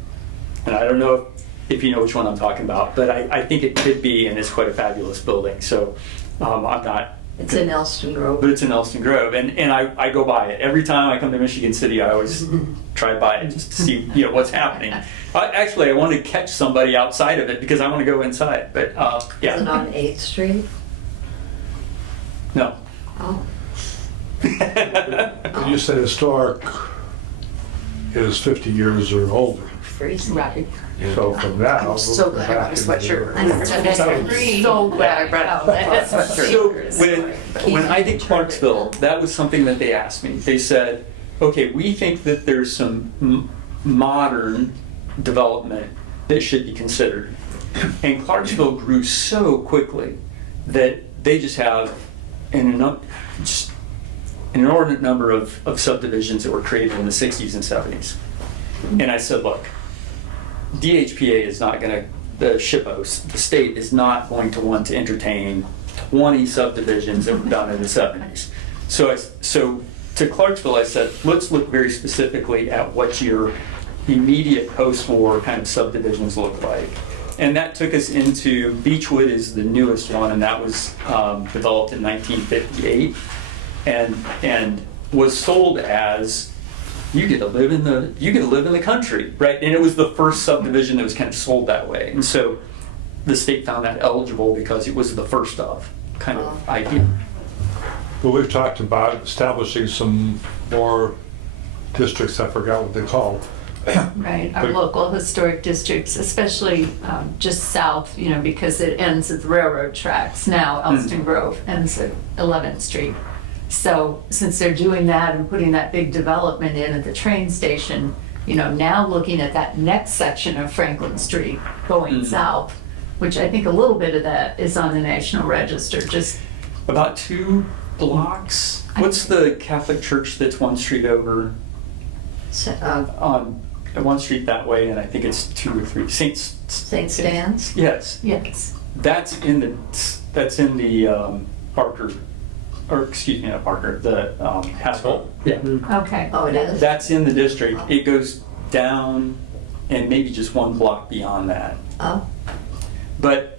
And I don't know if you know which one I'm talking about, but I think it could be, and it's quite a fabulous building. So I'm not. It's in Elston Grove. But it's in Elston Grove, and I go by it every time I come to Michigan City. I always try by it just to see what's happening. Actually, I want to catch somebody outside of it because I want to go inside. But yeah. Is it on 8th Street? No. Oh. You said historic is 50 years or older. Freezing. Right. So from now. I'm so glad I brought a sweatshirt. I'm so glad I brought a sweatshirt. So when I did Clarksville, that was something that they asked me. They said, okay, we think that there's some modern development that should be considered. And Clarksville grew so quickly that they just have an inordinate number of subdivisions that were created in the 60s and 70s. And I said, look, DHPA is not going to, the SHPO, the state is not going to want to entertain 20 subdivisions that were done in the 70s. So to Clarksville, I said, let's look very specifically at what your immediate post-war kind of subdivisions look like. And that took us into, Beechwood is the newest one, and that was developed in 1958 and was sold as you get to live in the country, right? And it was the first subdivision that was kind of sold that way. And so the state found that eligible because it was the first of kind of idea. But we've talked about establishing some more districts, I forgot what they're called. Right, our local historic districts, especially just south, because it ends at the railroad tracks. Now Elston Grove ends at 11th Street. So since they're doing that and putting that big development in at the train station, now looking at that next section of Franklin Street going south, which I think a little bit of that is on the National Register, just about 2 blocks. What's the Catholic church that's one street over? On one street that way, and I think it's 2 or 3. St. Stan's? Yes. yes. That's in the Parker, or excuse me, not Parker, the Haskell. Yeah. Okay. Oh, it is? That's in the district. It goes down and maybe just 1 block beyond that. Oh. But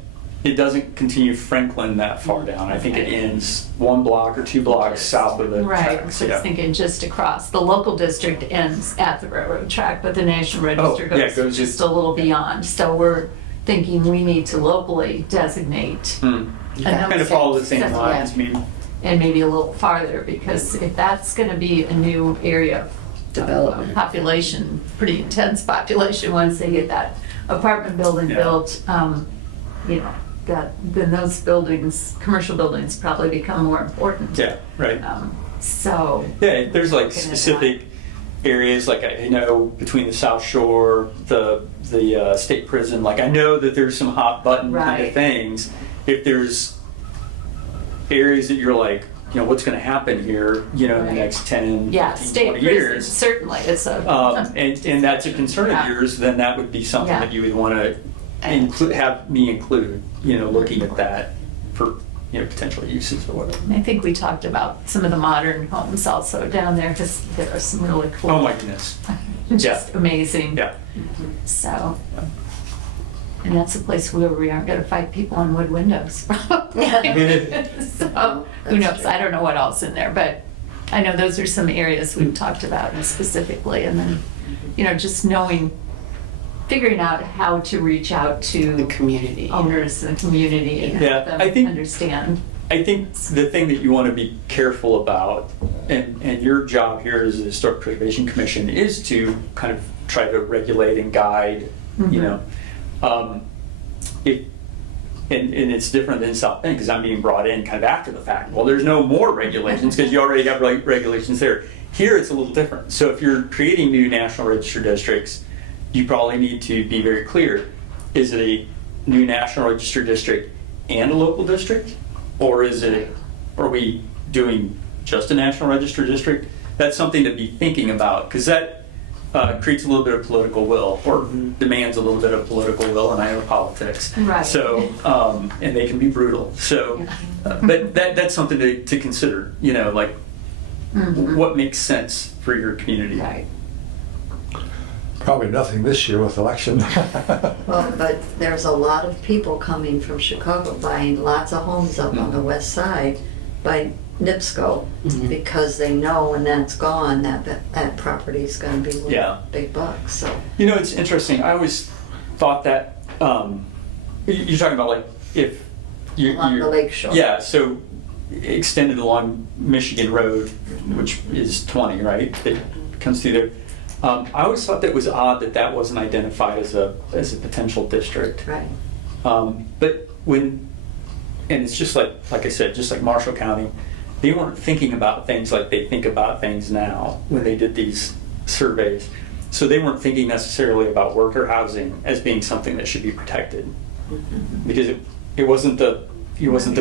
it doesn't continue Franklin that far down. I think it ends 1 block or 2 blocks south of the Right, tracks. so I was thinking just across. The local district ends at the railroad track, but the National Register goes just a little beyond. So we're thinking we need to locally designate kind of follow the same lines. I mean, and maybe a little farther, because if that's going to be a new area of Development. Population, pretty intense population once they get that apartment building built, then those buildings, commercial buildings, probably become more important. yeah, right. So Yeah, there's like specific areas, like I know between the South Shore, the state prison, like I know that there's some hot button kind of Right. things. If there's areas that you're like, what's going to happen here, in the next 10, 15, state 20 prison, years, certainly, it's a. and that's a concern of yours, then that would be something that you would want to have me include, looking at that for, potential uses or whatever. I think we talked about some of the modern homes also down there, because there are some really cool. Oh my goodness. Just amazing. Yeah. So, and that's a place where we aren't going to fight people on wood windows. So, who knows? I don't know what else in there, but I know those are some areas we've talked about specifically. And then, just figuring out how to reach out to The community. owners in the community and Yeah, help them I think- understand. I think the thing that you want to be careful about, and your job here as the Historic Preservation Commission, is to kind of try to regulate and guide, and it's different than South Bend because I'm being brought in kind of after the fact. Well, there's no more regulations because you already have regulations there. Here it's a little different. So if you're creating new National Register districts, you probably need to be very clear. Is it a new National Register district and a local district? Or are we doing just a National Register district that's something to be thinking about, because that creates a little bit of political will, or demands a little bit of political will, and I know politics. Right. So, and they can be brutal. So, but that's something to consider, you know, like what makes sense for your community. Right. Probably nothing this year with election. Well, but there's a lot of people coming from Chicago buying lots of homes up on the west side by NIPSCO because they know when that's gone, that property's gonna be worth Yeah. big bucks, so. You know, it's interesting. I always thought that you're talking about like if Along the lake shore. Yeah, so extended along Michigan Road, which is 20, right? That comes through there. I always thought that was odd that that wasn't identified as a potential district. Right. But when, and it's just like I said, just like Marshall County, they weren't thinking about things like they think about things now when they did these surveys. So they weren't thinking necessarily about worker housing as being something that should be protected, because it wasn't the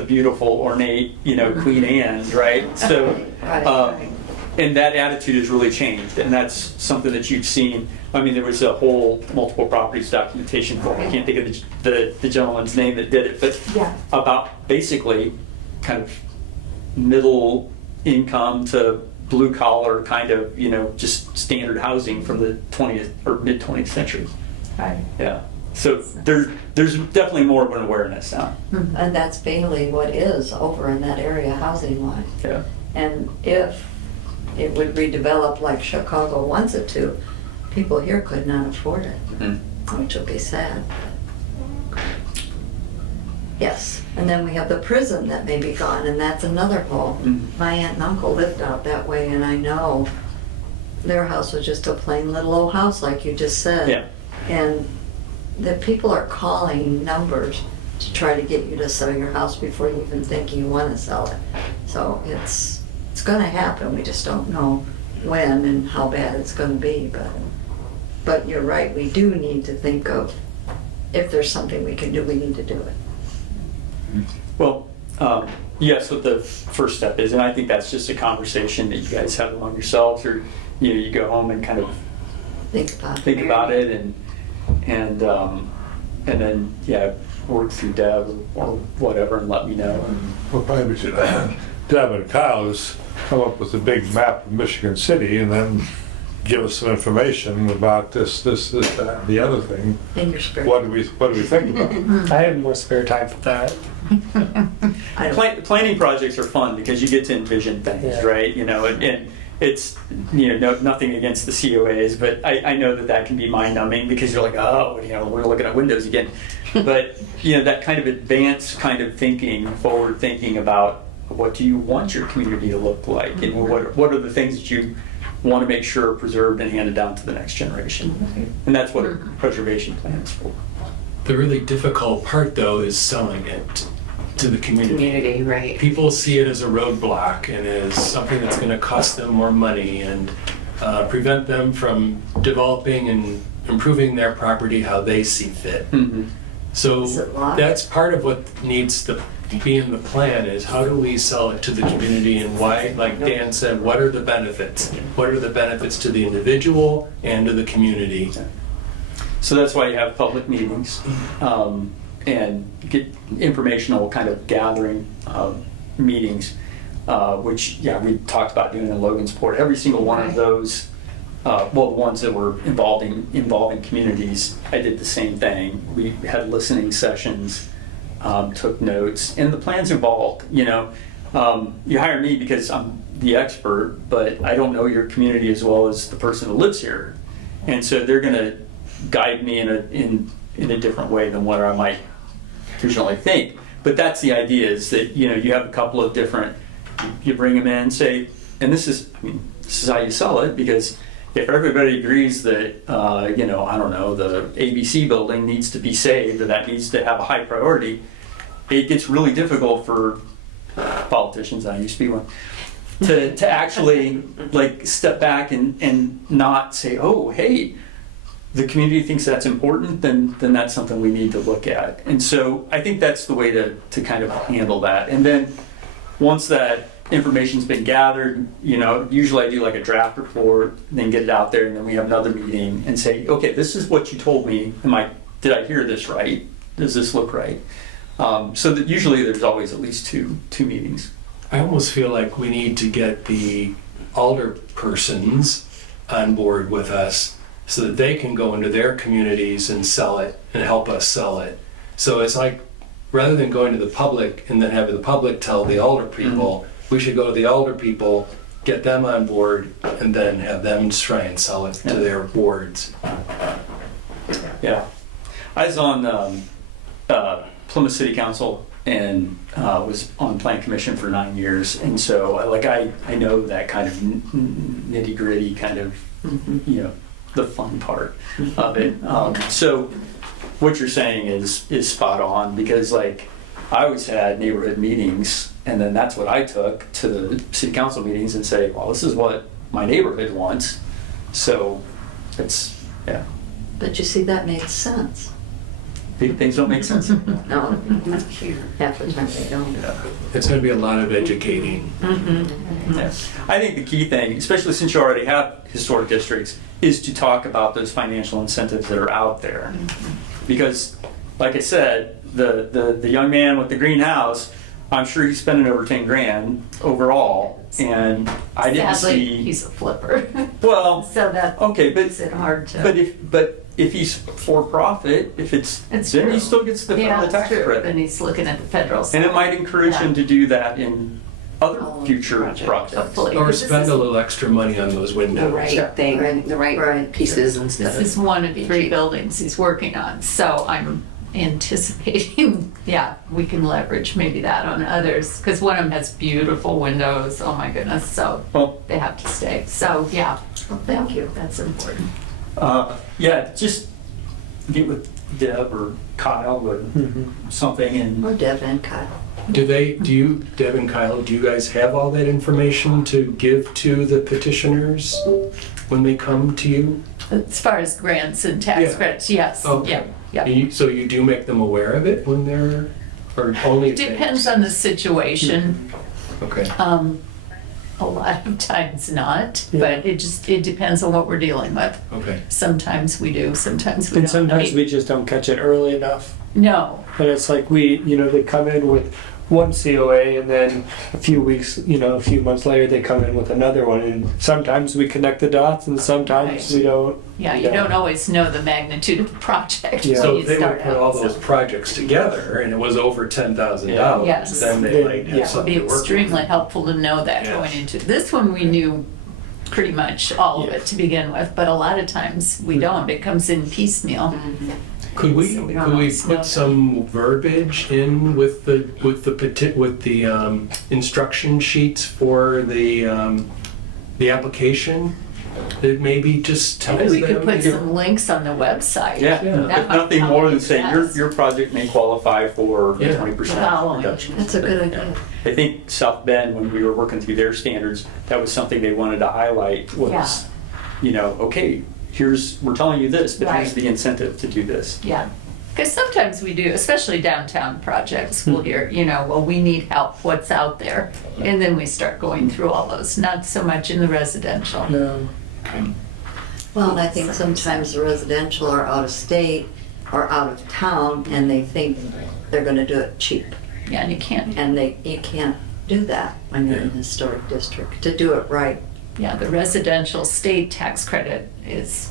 beautiful, ornate, you know, Queen Anne's, right? So, Right. and that attitude has really changed, and that's something that you've seen. I mean, there was a whole multiple properties documentation for, I can't think of the gentleman's name that did it, but about basically kind of middle income to blue collar kind of, you know, just standard housing from the 20th or mid 20th century. Right. Yeah. So there's definitely more of an awareness now. And that's mainly what is over in that area housing wise. Yeah. And if it would redevelop like Chicago wants it to, people here could not afford it, which will be sad. Yes, and then we have the prison that may be gone, and that's another hole. My aunt and uncle lived out that way, and I know their house was just a plain little old house, like you just said. Yeah. And the people are calling numbers to try to get you to sell your house before you even think you want to sell it. So it's going to happen. We just don't know when and how bad it's going to be. But you're right. We do need to think of if there's something we can do. We need to do it. Well, yes, what the first step is, and I think that's just a conversation that you guys have among yourselves, or you know, you go home and kind of think about it, and then work through Deb or whatever, and let me know. Well, probably we should, Deb and Kyle just come up with a big map of Michigan City and then give us some information about this, that, and the other thing. In your spirit. What do we think about? I have more spare time for that. Planning projects are fun because you get to envision things, right? You know, and it's, you know, nothing against the COAs, but I know that can be mind-numbing because you're like, oh, you know, we're looking at windows again. But, you know, that kind of advanced kind of thinking, forward thinking about what do you want your community to look like, and what are the things that you want to make sure are preserved and handed down to the next generation. And that's what a preservation plan is for. The really difficult part, though, is selling it to the community. Right. People see it as a roadblock and as something that's going to cost them more money and prevent them from developing and improving their property how they see fit. So that's part of what needs to be in the plan, is how do we sell it to the community, and why, like Dan said, what are the benefits? What are the benefits to the individual and to the community? So that's why you have public meetings and get informational kind of gathering meetings, which we talked about doing in Logansport. Every single one of those, the ones that were involving communities, I did the same thing. We had listening sessions, took notes, and the plan's evolved. You know, you hire me because I'm the expert, but I don't know your community as well as the person who lives here, and so they're going to guide me in a different way than what I might originally think. But that's the idea, is that, you know, you have a couple of different, you bring them in, say, and this is how you sell it, because if everybody agrees that, you know, I don't know, the ABC building needs to be saved, or that needs to have a high priority, it gets really difficult for politicians, I used to be one, to actually like step back and not say, oh, hey, the community thinks that's important, then that's something we need to look at. And so I think that's the way to kind of handle that. And then once that information's been gathered, usually I do like a draft report, then get it out there, and then we have another meeting and say, okay, this is what you told me. Did I hear this right? Does this look right? So that usually there's always at least two meetings. I almost feel like we need to get the alder persons on board with us so that they can go into their communities and sell it and help us sell it. So it's like, rather than going to the public and then having the public tell the alder people, we should go to the alder people, get them on board, and then have them try and sell it to their wards. Yeah. I was on Plymouth City Council and was on Plan Commission for 9 years, and so I know that kind of nitty gritty kind of the fun part of it. So what you're saying is spot on, because I always had neighborhood meetings, and then that's what I took to the city council meetings and say, well, this is what my neighborhood wants. So it's But you see, that makes sense. Things don't make sense. No, half the time they don't. It's going to be a lot of educating. Yeah. I think the key thing, especially since you already have historic districts, is to talk about those financial incentives that are out there. Because, like I said, the young man with the greenhouse, I'm sure he's spending over 10 grand overall, and I didn't Sadly, see. he's a flipper. Well, So that okay, makes it hard to. but if he's for profit, It's then true. he still gets the Yeah, tax it's true. credit, And he's looking at the federal side. and it might encourage Yeah. him to do that in other future project. projects. Hopefully. Or This is- spend a little extra money on those windows. The right pieces instead This of. is one of 3 buildings he's working on, so I'm anticipating, we can leverage maybe that on others, because one of them has beautiful windows, oh my goodness, so Well, they have to stay. So, well, thank you, that's important. just get with Deb or Kyle or something, and Or Deb and Kyle. Deb and Kyle, do you guys have all that information to give to the petitioners when they come to you? As far as grants and tax Yeah. credits, yes, Okay. yeah. So you do make them aware of it when they're, or only? if they- Depends on the situation. Okay. A lot of times not, Yeah. but it depends on what we're dealing with. Okay. Sometimes we do, sometimes we don't. And sometimes I mean, we just don't catch it early enough. No, And it's like they come in with one COA and then a few months later they come in with another one. And sometimes we connect the dots and sometimes Right. we don't. you don't always know the magnitude of the project Yeah. So when if you they would start put all out. those So projects together and it was over $10,000, Yes. then they might Yeah. have it would something be to work extremely with. helpful to know that Yeah. going into this one. We knew pretty much all of Yeah. it to begin with, but a lot of times we don't. It comes in piecemeal. Could we So we don't always know put some verbiage in with the instruction sheets for the application that maybe just tells them? We could put some links on the website. Yeah, That if might nothing help more than with say that. your project may qualify for Yeah. 20% Following. reduction. That's a good idea. I think South Bend, when we were working through their standards, that was something they wanted to highlight was, okay, we're telling you this, but here's Right. the incentive to do this. Yeah, because sometimes we do, especially downtown projects, we'll hear, well, we need help, what's out there? And then we start going through all those, not so much in the residential. No. Well, and I think sometimes the residential are out of state or out of town, and they think they're gonna do it cheap. Yeah, and you can't, And you can't do that when you're in a historic district, to do it right. the residential state tax credit is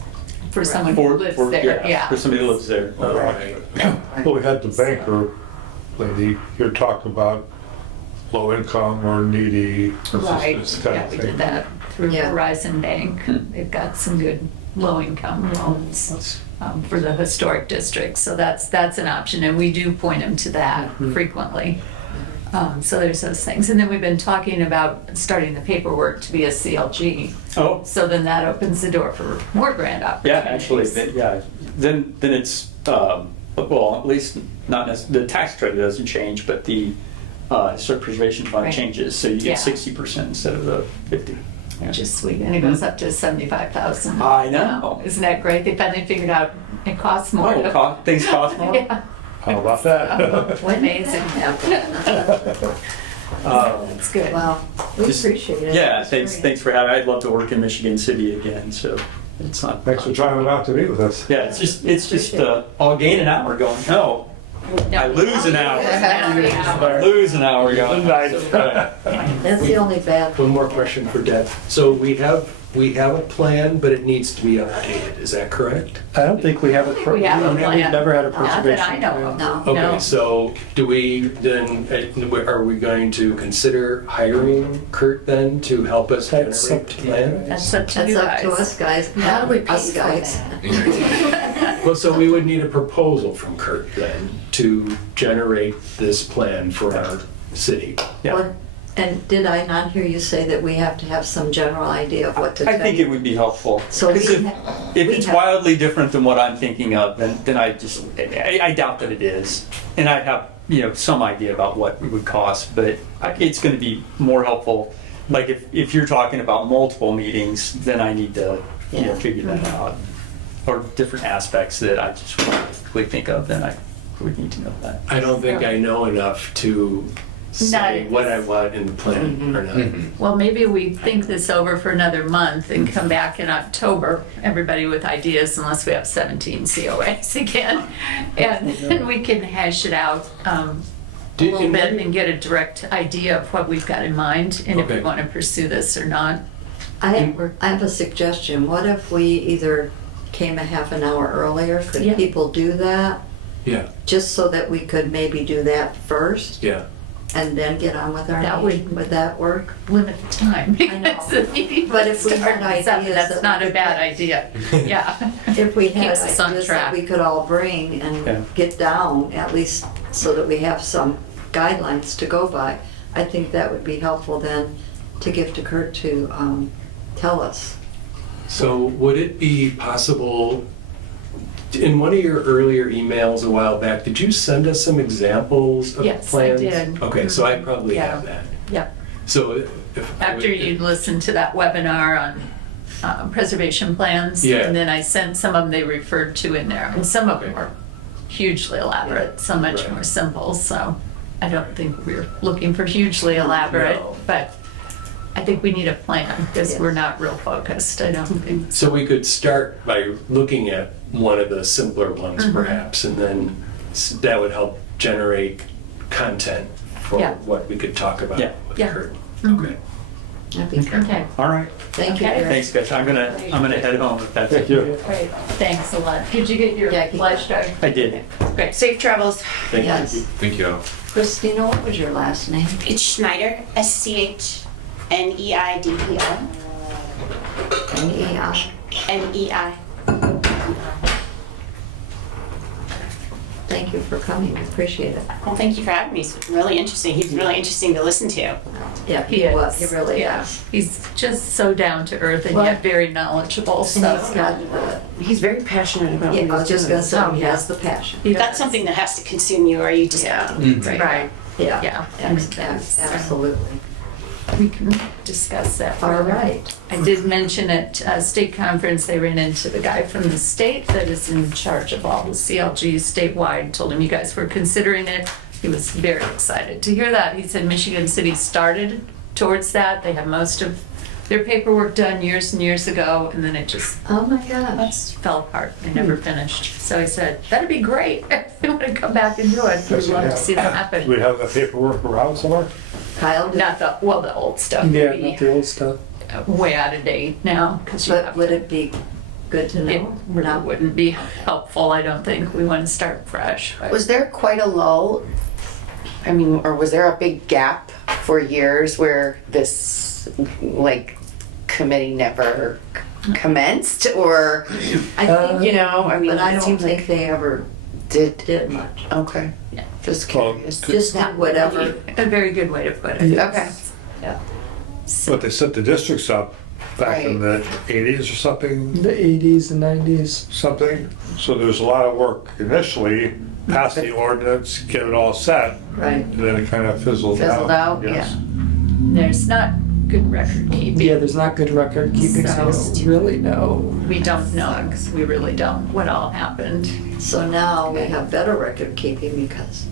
for someone who lives there, For somebody who lives there. Well, we had the banker lady here talk about low income or needy Right, assistance kind yeah, of we thing. did that through Yeah. Horizon Bank. They've got some good low-income loans for the historic district, so that's an option, and we do point them to that frequently. So there's those things, and then we've been talking about starting the paperwork to be a CLG, Oh, so then that opens the door for more grant yeah, opportunities. actually, then it's, well, at least not the tax credit doesn't change, but the historic preservation fund Right. changes, so you Yeah. get 60% instead of the 50. Yeah. Which is sweet, and it goes up to 75,000. I know. Isn't that great? They finally figured out it costs more. to- Things cost more? Yeah. How about that? Amazing. That's good. Wow, we Just- appreciate it. Yeah, It's thanks, great. thanks for having, I'd love to work in Michigan City again, so it's not. Thanks for driving out to meet with us. Yeah, it's just, I'll gain an hour going, no, I lose an hour. I lose an hour going. That's the only bad. One more question for Deb. So we have a plan, but it needs to be updated, is that correct? I don't think we have a. We have a plan. We've never had a Not that I preservation. know of. No. Okay, No. so do we then, are we going to consider hiring Kurt then to help us That's generate up the to you. plan? That's up to That's you up to guys. us guys. How do we pay Us for guys. Well, so we would need a proposal from Kurt then to generate this plan for our city. Yeah. Well, and did I not hear you say that we have to have some general idea of what to tell I think you? it would be helpful. So we 'Cause if we it's have- wildly different than what I'm thinking of, then I doubt that it is. And I have, some idea about what it would cost, but it's gonna be more helpful. Like if you're talking about multiple meetings, then I need to, Yeah. figure that out. Or different aspects that I just wouldn't quickly think of, then I would need to know that. I don't think I know enough to say Not- what I want in the plan or not. Well, maybe we think this over for another month and come back in October, everybody with ideas, unless we have 17 COAs again. And then we can hash it out a little and bit what- and get a direct idea of what we've got in mind and if we Okay. want to pursue this or not. I have a suggestion. What if we either came a half an hour earlier? Could Yeah. people do that? Yeah, Just so that we could maybe do that first yeah. and then get on with our That meeting? Would that work? Limit the time. I know. because the meeting But if we starts had at 7, ideas that's that not we a could bad get- idea. Yeah. If we had Keeps us on ideas track. that we could all bring Yeah. and get down, at least so that we have some guidelines to go by, I think that would be helpful then to give to Kurt to tell us. So would it be possible, in one of your earlier emails a while back, did you send us some examples of Yes, I plans? did. Okay, so I probably Yeah. have that. Yep. So if. After you'd listened to that webinar on preservation plans, Yeah. and then I sent some of them they referred to in there, and some of them Okay. were hugely elaborate, some much Right. more simple, so I don't think we're looking for hugely elaborate, No. but I think we need a plan, because Yes. we're not real focused, I don't think. So we could start by looking at one of the simpler ones Mm-hmm. perhaps, and then that would help generate content for Yeah. what we could talk about Yeah. with Yeah. Kurt. Mhm. Okay. That'd be great. Okay, All right. Thank you. Okay. Kurt. Thanks, guys. I'm gonna head home if that's Thank you. great, thanks a lot. Did you get your Yeah, keep flash drive? I did. Great. Safe travels. Thank Yes. you. Thank you. Christina, what was your last name? It's Schneider, SCHNEIDER, N-E-I. NEI. Thank you for coming. Appreciate it. Well, thank you for having me. It's really interesting. He's really interesting to listen to. Yeah, He was. is. He really Yeah. is. He's just so down to earth and Well- yet very knowledgeable, And so. he's got, He's very passionate about yeah, I was just gonna say, Oh, he yeah. has the passion. He That's does. something that has to consume you, or you just Right. Right. Yeah. Yeah. Absolutely. We can discuss that. All further. right. I did mention at state conference, they ran into the guy from the state that is in charge of all the CLGs statewide, told him you guys were considering it. He was very excited to hear that. He said Michigan City started towards that. They have most of their paperwork done years and years ago, and then it just Oh, my gosh. fell apart. They never finished. So he said, that'd be great if they want to come back and do it. We'd love to see that Do happen. we have the paperwork around somewhere? Kyle, did- Not the, well, the old stuff Yeah, would be not the old stuff. way out of date now, because you but have would to, it be good to it know? really wouldn't be helpful, I don't think. We want to start fresh. but- Was there quite a lull? I mean, or was there a big gap for years where this, like, committee never commenced? Or, I think, you know, I mean, but I it don't seems think like they ever did much. Okay. Yeah. Just Well, curious. Just did whatever. A very good way to put it. Okay. Yeah. But they set the districts up back in the 80s or something, The 80s and 90s. something. So there's a lot of work initially, pass the ordinance, get it all set, Right. and then it kind of fizzled out. Fizzled out, Yes. There's not good record keeping. Yeah, there's not good record keeping, so So- we don't really know. We don't know, because we really don't, what all happened. So now we have better record keeping because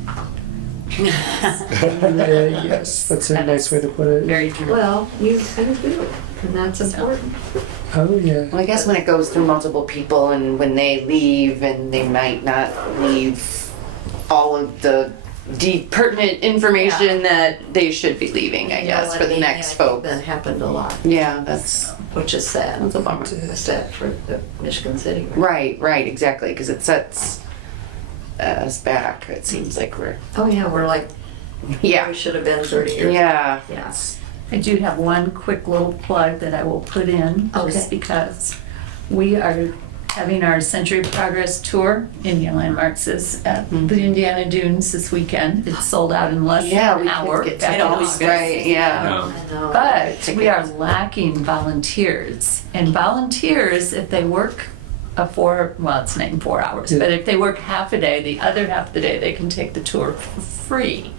Yes, that's a nice way to put it. Very true. Well, you kind of do, and that's important. Oh, yeah. Well, I guess when it goes through multiple people and when they leave and they might not leave all of the deep pertinent information that they should be leaving, I guess, for the next folk. That happened a lot, Yeah, that's which is sad. a bummer. It's sad for the Michigan City. Right? right, exactly, because it sets us back. It seems like we're, Oh, yeah, we're like, yeah, we should have been 30 years. yeah. Yeah. I do have one quick little plug that I will put in, just Okay. because we are having our Century Progress Tour. Indiana Landmarks is at the Indiana Dunes this weekend. It's sold out in less Yeah, than we an can hour. get back to in those, August. right, yeah. I know. But we are lacking volunteers. And volunteers, if they work it's named 4 hours, but if they work half a day, the other half of the day, they can take the tour for free.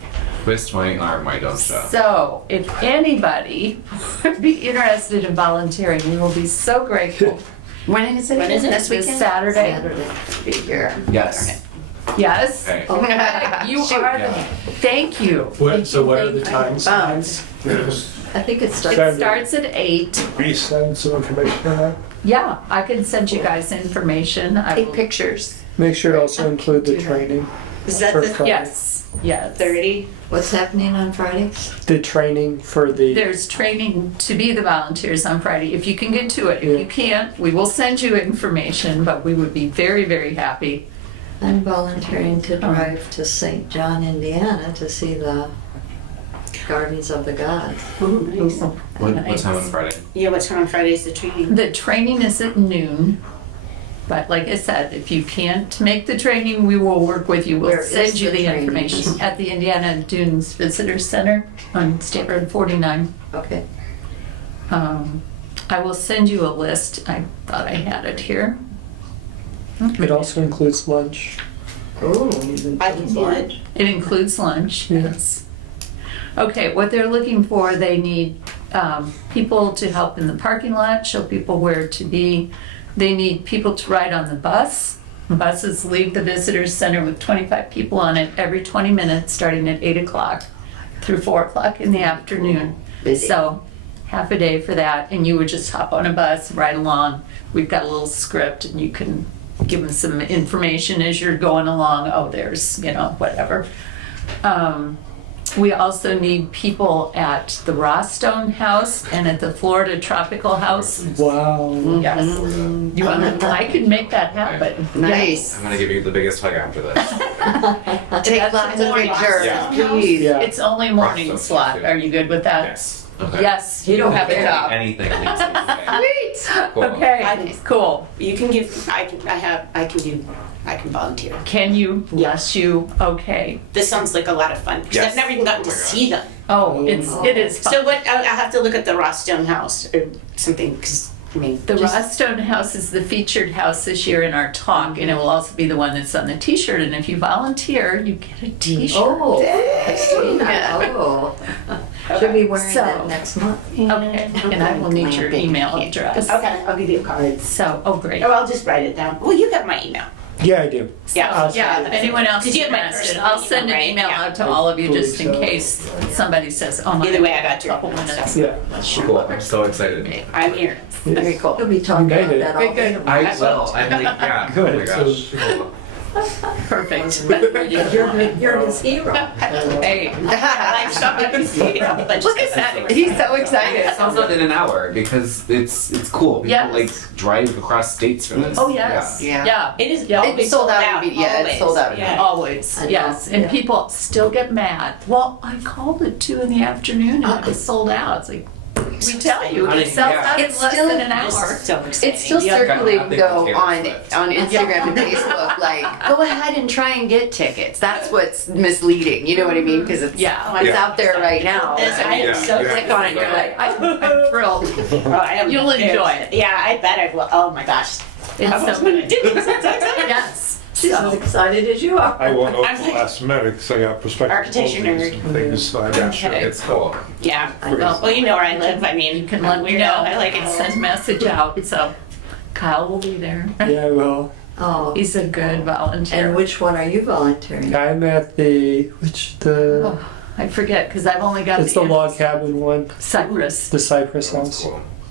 Twist my arm, I don't show. So if anybody would be interested in volunteering, we will be so grateful. When is it? When is it? This This weekend? Saturday. Be here. Yes. Yes? Okay. Okay. You are the, thank you. So what are the times? I think it starts. It starts at 8. We send some information on that? Yeah, I can send you guys information. I Take will- pictures. Make sure to also include the training. Is that for the Friday. Yes, yes. 30? What's happening on Fridays? The training for the, There's training to be the volunteers on Friday, if you can get to it. If Yeah. you can't, we will send you information, but we would be very, very happy. I'm volunteering to drive to St. John, Indiana to see the Gardens of the Gods. What time on Friday? Yeah, what time on Friday is the training? The training is at noon, but like I said, if you can't make the training, we will work with you. Where We'll is send you the the training? information at the Indiana Dunes Visitor Center on State Road 49. Okay. I will send you a list. I thought I had it here. it also includes lunch. Oh, I can do it. It includes lunch, Yeah. yes. Okay, what they're looking for, they need people to help in the parking lot, show people where to be. They need people to ride on the bus. Buses leave the visitor center with 25 people on it every 20 minutes, starting at 8 o'clock through 4 o'clock in the afternoon. Busy. So half a day for that, and you would just hop on a bus, ride along. We've got a little script, and you can give them some information as you're going along. Oh, there's, whatever. We also need people at the Rostone House and at the Florida Tropical House. Wow. Yes. You want I can make that happen. Nice. I'm gonna give you the biggest hug after this. Take That's lots of more pictures, Yeah. please. Yeah. It's only morning Rostone, slot. too. Are you good with that? Yes. Okay. Yes, you don't have a job. Anything leads me to that. Sweet. Cool. Okay, cool. You can give, I can volunteer. Can you? Yes, you. Okay. This sounds like a lot of fun, because Yes. I've never even gotten Oh to my gosh. see them. Oh, it is fun. So what, I have to look at the Rostone House or something, because, The Rostone House is the featured house this year in our talk, and it will also be the one that's on the T-shirt. And if you volunteer, you get a T-shirt. Oh, oh. Should be wearing that So- next month. Okay, and I will need your email address. Okay, I'll give you a card. So, oh, great. Or I'll just write it down. Well, you got my email. Yeah, I do. Yeah. Yeah, if anyone else Did is you have my interested, personal I'll send an email, right? email Yeah. out to all of you just in Please, case somebody says, oh my. Either way, I got your couple minutes. Yeah. Cool. I'm so excited. I'm here. Very cool. You'll be talking You made about it. that all day. I will. I'm like, yeah. Good. Oh my gosh. Perfect. You're his hero. Hey, I'm somebody's hero, but look at that. He's so It excited. sounds like in an hour because it's cool. People Yes. like drive across states for this. Oh, yes. Yeah. Yeah. It is Yeah. always It's sold out. Yeah, always. it's sold out. Yeah. Always, I know, yes. And yeah. people still get mad. Well, I called at 2 in the afternoon and it was sold out. It's like, we tell you, it sells out in It's less still- than an This hour. is so exciting. It's still Yeah. circulating Nothing though Taylor on Swift. Instagram and Facebook. Like, go ahead and try and get tickets. That's what's misleading. You know what I mean? Because it's Yeah. it's Yeah. out there right now. This, I am Yeah. so Yeah. Click on it. You're like, I'm thrilled. Oh, I am You'll very- enjoy it. Yeah, I bet I will. Oh my gosh. It's I was so gonna good. do this. I'm so excited. Yes. She's as excited as you are. I won't know I'm at the like- last minute because I got prospective Architecture openings nerd. and things, so I'm not sure. Okay. It's cool. Yeah. Well, Well, you know where I live. I mean, you can let me weirdo. know. I like it. Send a message out. So Kyle will be there. Yeah, I will. Oh, He's a good volunteer. and which one are you volunteering? I'm at the I forget, because I've only got it's the log cabin one, Cypress. the Cypress House.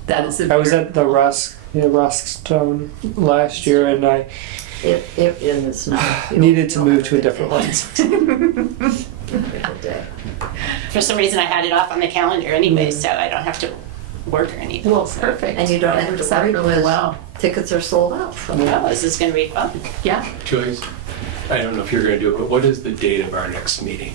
That is a I was at the Roskstone last year, and I It is not. needed to move to a different one. For some reason, I had it off on the calendar anyway, so I don't have to work or anything. Well, so. perfect. And you don't have Works to out worry really because well. tickets are sold out. So. Oh, this is gonna be fun. Yeah. Joyce, I don't know if you're gonna do it, but what is the date of our next meeting?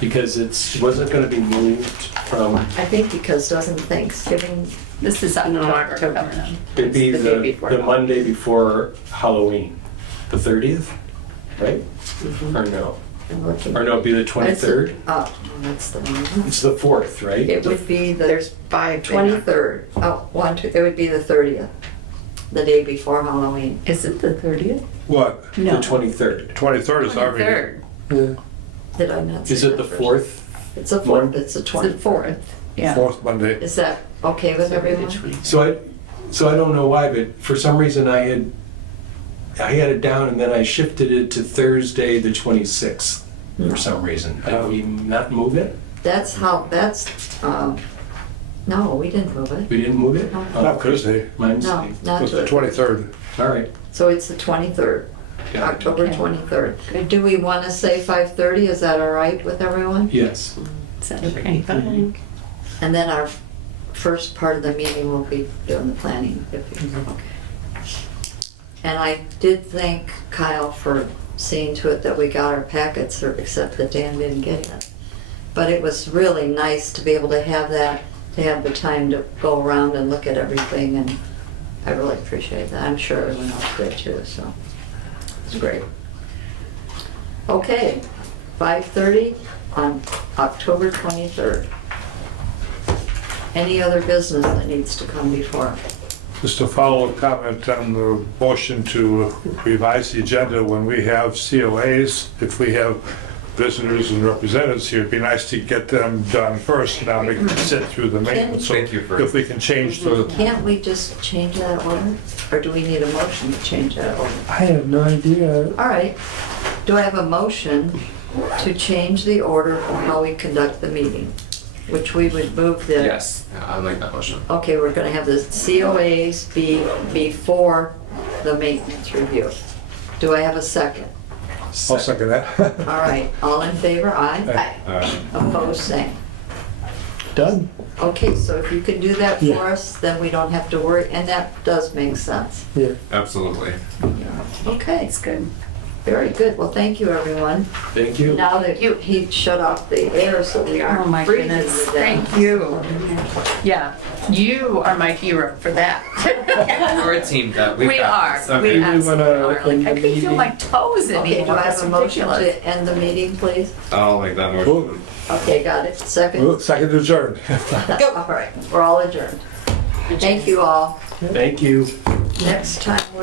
Because wasn't gonna be moved from, I think because doesn't Thanksgiving, This is October. it'd be the day before. the Monday before Halloween, the 30th, right? Or no? I'm looking. Or no, it'd be the 23rd? Oh, that's the one. It's the 4th, right? It would be the There's 5. 23rd. Oh, 1, 2, it would be the 30th, the day before Halloween. Is it the 30th? What? The No. 23rd. 23rd is our meeting. 23rd. Yeah. Did I not say Is it the that first? 4th? It's the 4th, Monday? it's the It's the 24th. 4th. Yeah. Fourth Monday. Is that okay with everyone? So I don't know why, but for some reason I had it down and then I shifted it to Thursday, the 26th, for some reason. Did we not move it? That's how, no, we didn't move it. We didn't move it? No. Oh, Not Thursday. My No, mistake. not It's the to it. 23rd. All right. So it's the 23rd, Got it. October Okay. 23rd. Do we want to say 5:30? Is that all right with everyone? Yes. Sounds pretty fun. And then our first part of the meeting will be doing the planning. Okay. And I did thank Kyle for seeing to it that we got our packets, except that Dan didn't get it. But it was really nice to be able to have that, to have the time to go around and look at everything, and I really appreciate that. I'm sure everyone else did too, so it's great. Okay, 5:30 on October 23rd. Any other business that needs to come before? Just a follow-up comment on the motion to revise the agenda when we have COAs. If we have visitors and representatives here, it'd be nice to get them done first, now we can sit through the maintenance. So Thank you for- if we can change the, Can't we just change that order? Or do we need a motion to change that order? I have no idea. All right. Do I have a motion to change the order of how we conduct the meeting? Which we would move the... Yes, I like that motion. Okay, we're gonna have the COAs be before the maintenance review. Do I have a second? I'll second that. All right, all in favor, aye? Opposed, same. Done. Okay, so if you can do that Yeah. for us, then we don't have to worry, and that does make sense. Yeah. Absolutely. Okay, It's good. very good. Well, thank you, everyone. Thank you. Now that he shut off the air so we Oh aren't my freezing goodness, to death. thank you. Yeah, you are my hero for that. We're a team that We are, we Okay. absolutely wanna are. open Like, I the can feel meeting? my toes Okay, do anymore. I That's have a motion ridiculous. to end the meeting, please? I'll make that motion. Okay, got it. Second? Second adjourned. All right, we're all adjourned. Thank you all. Thank you. Next time we're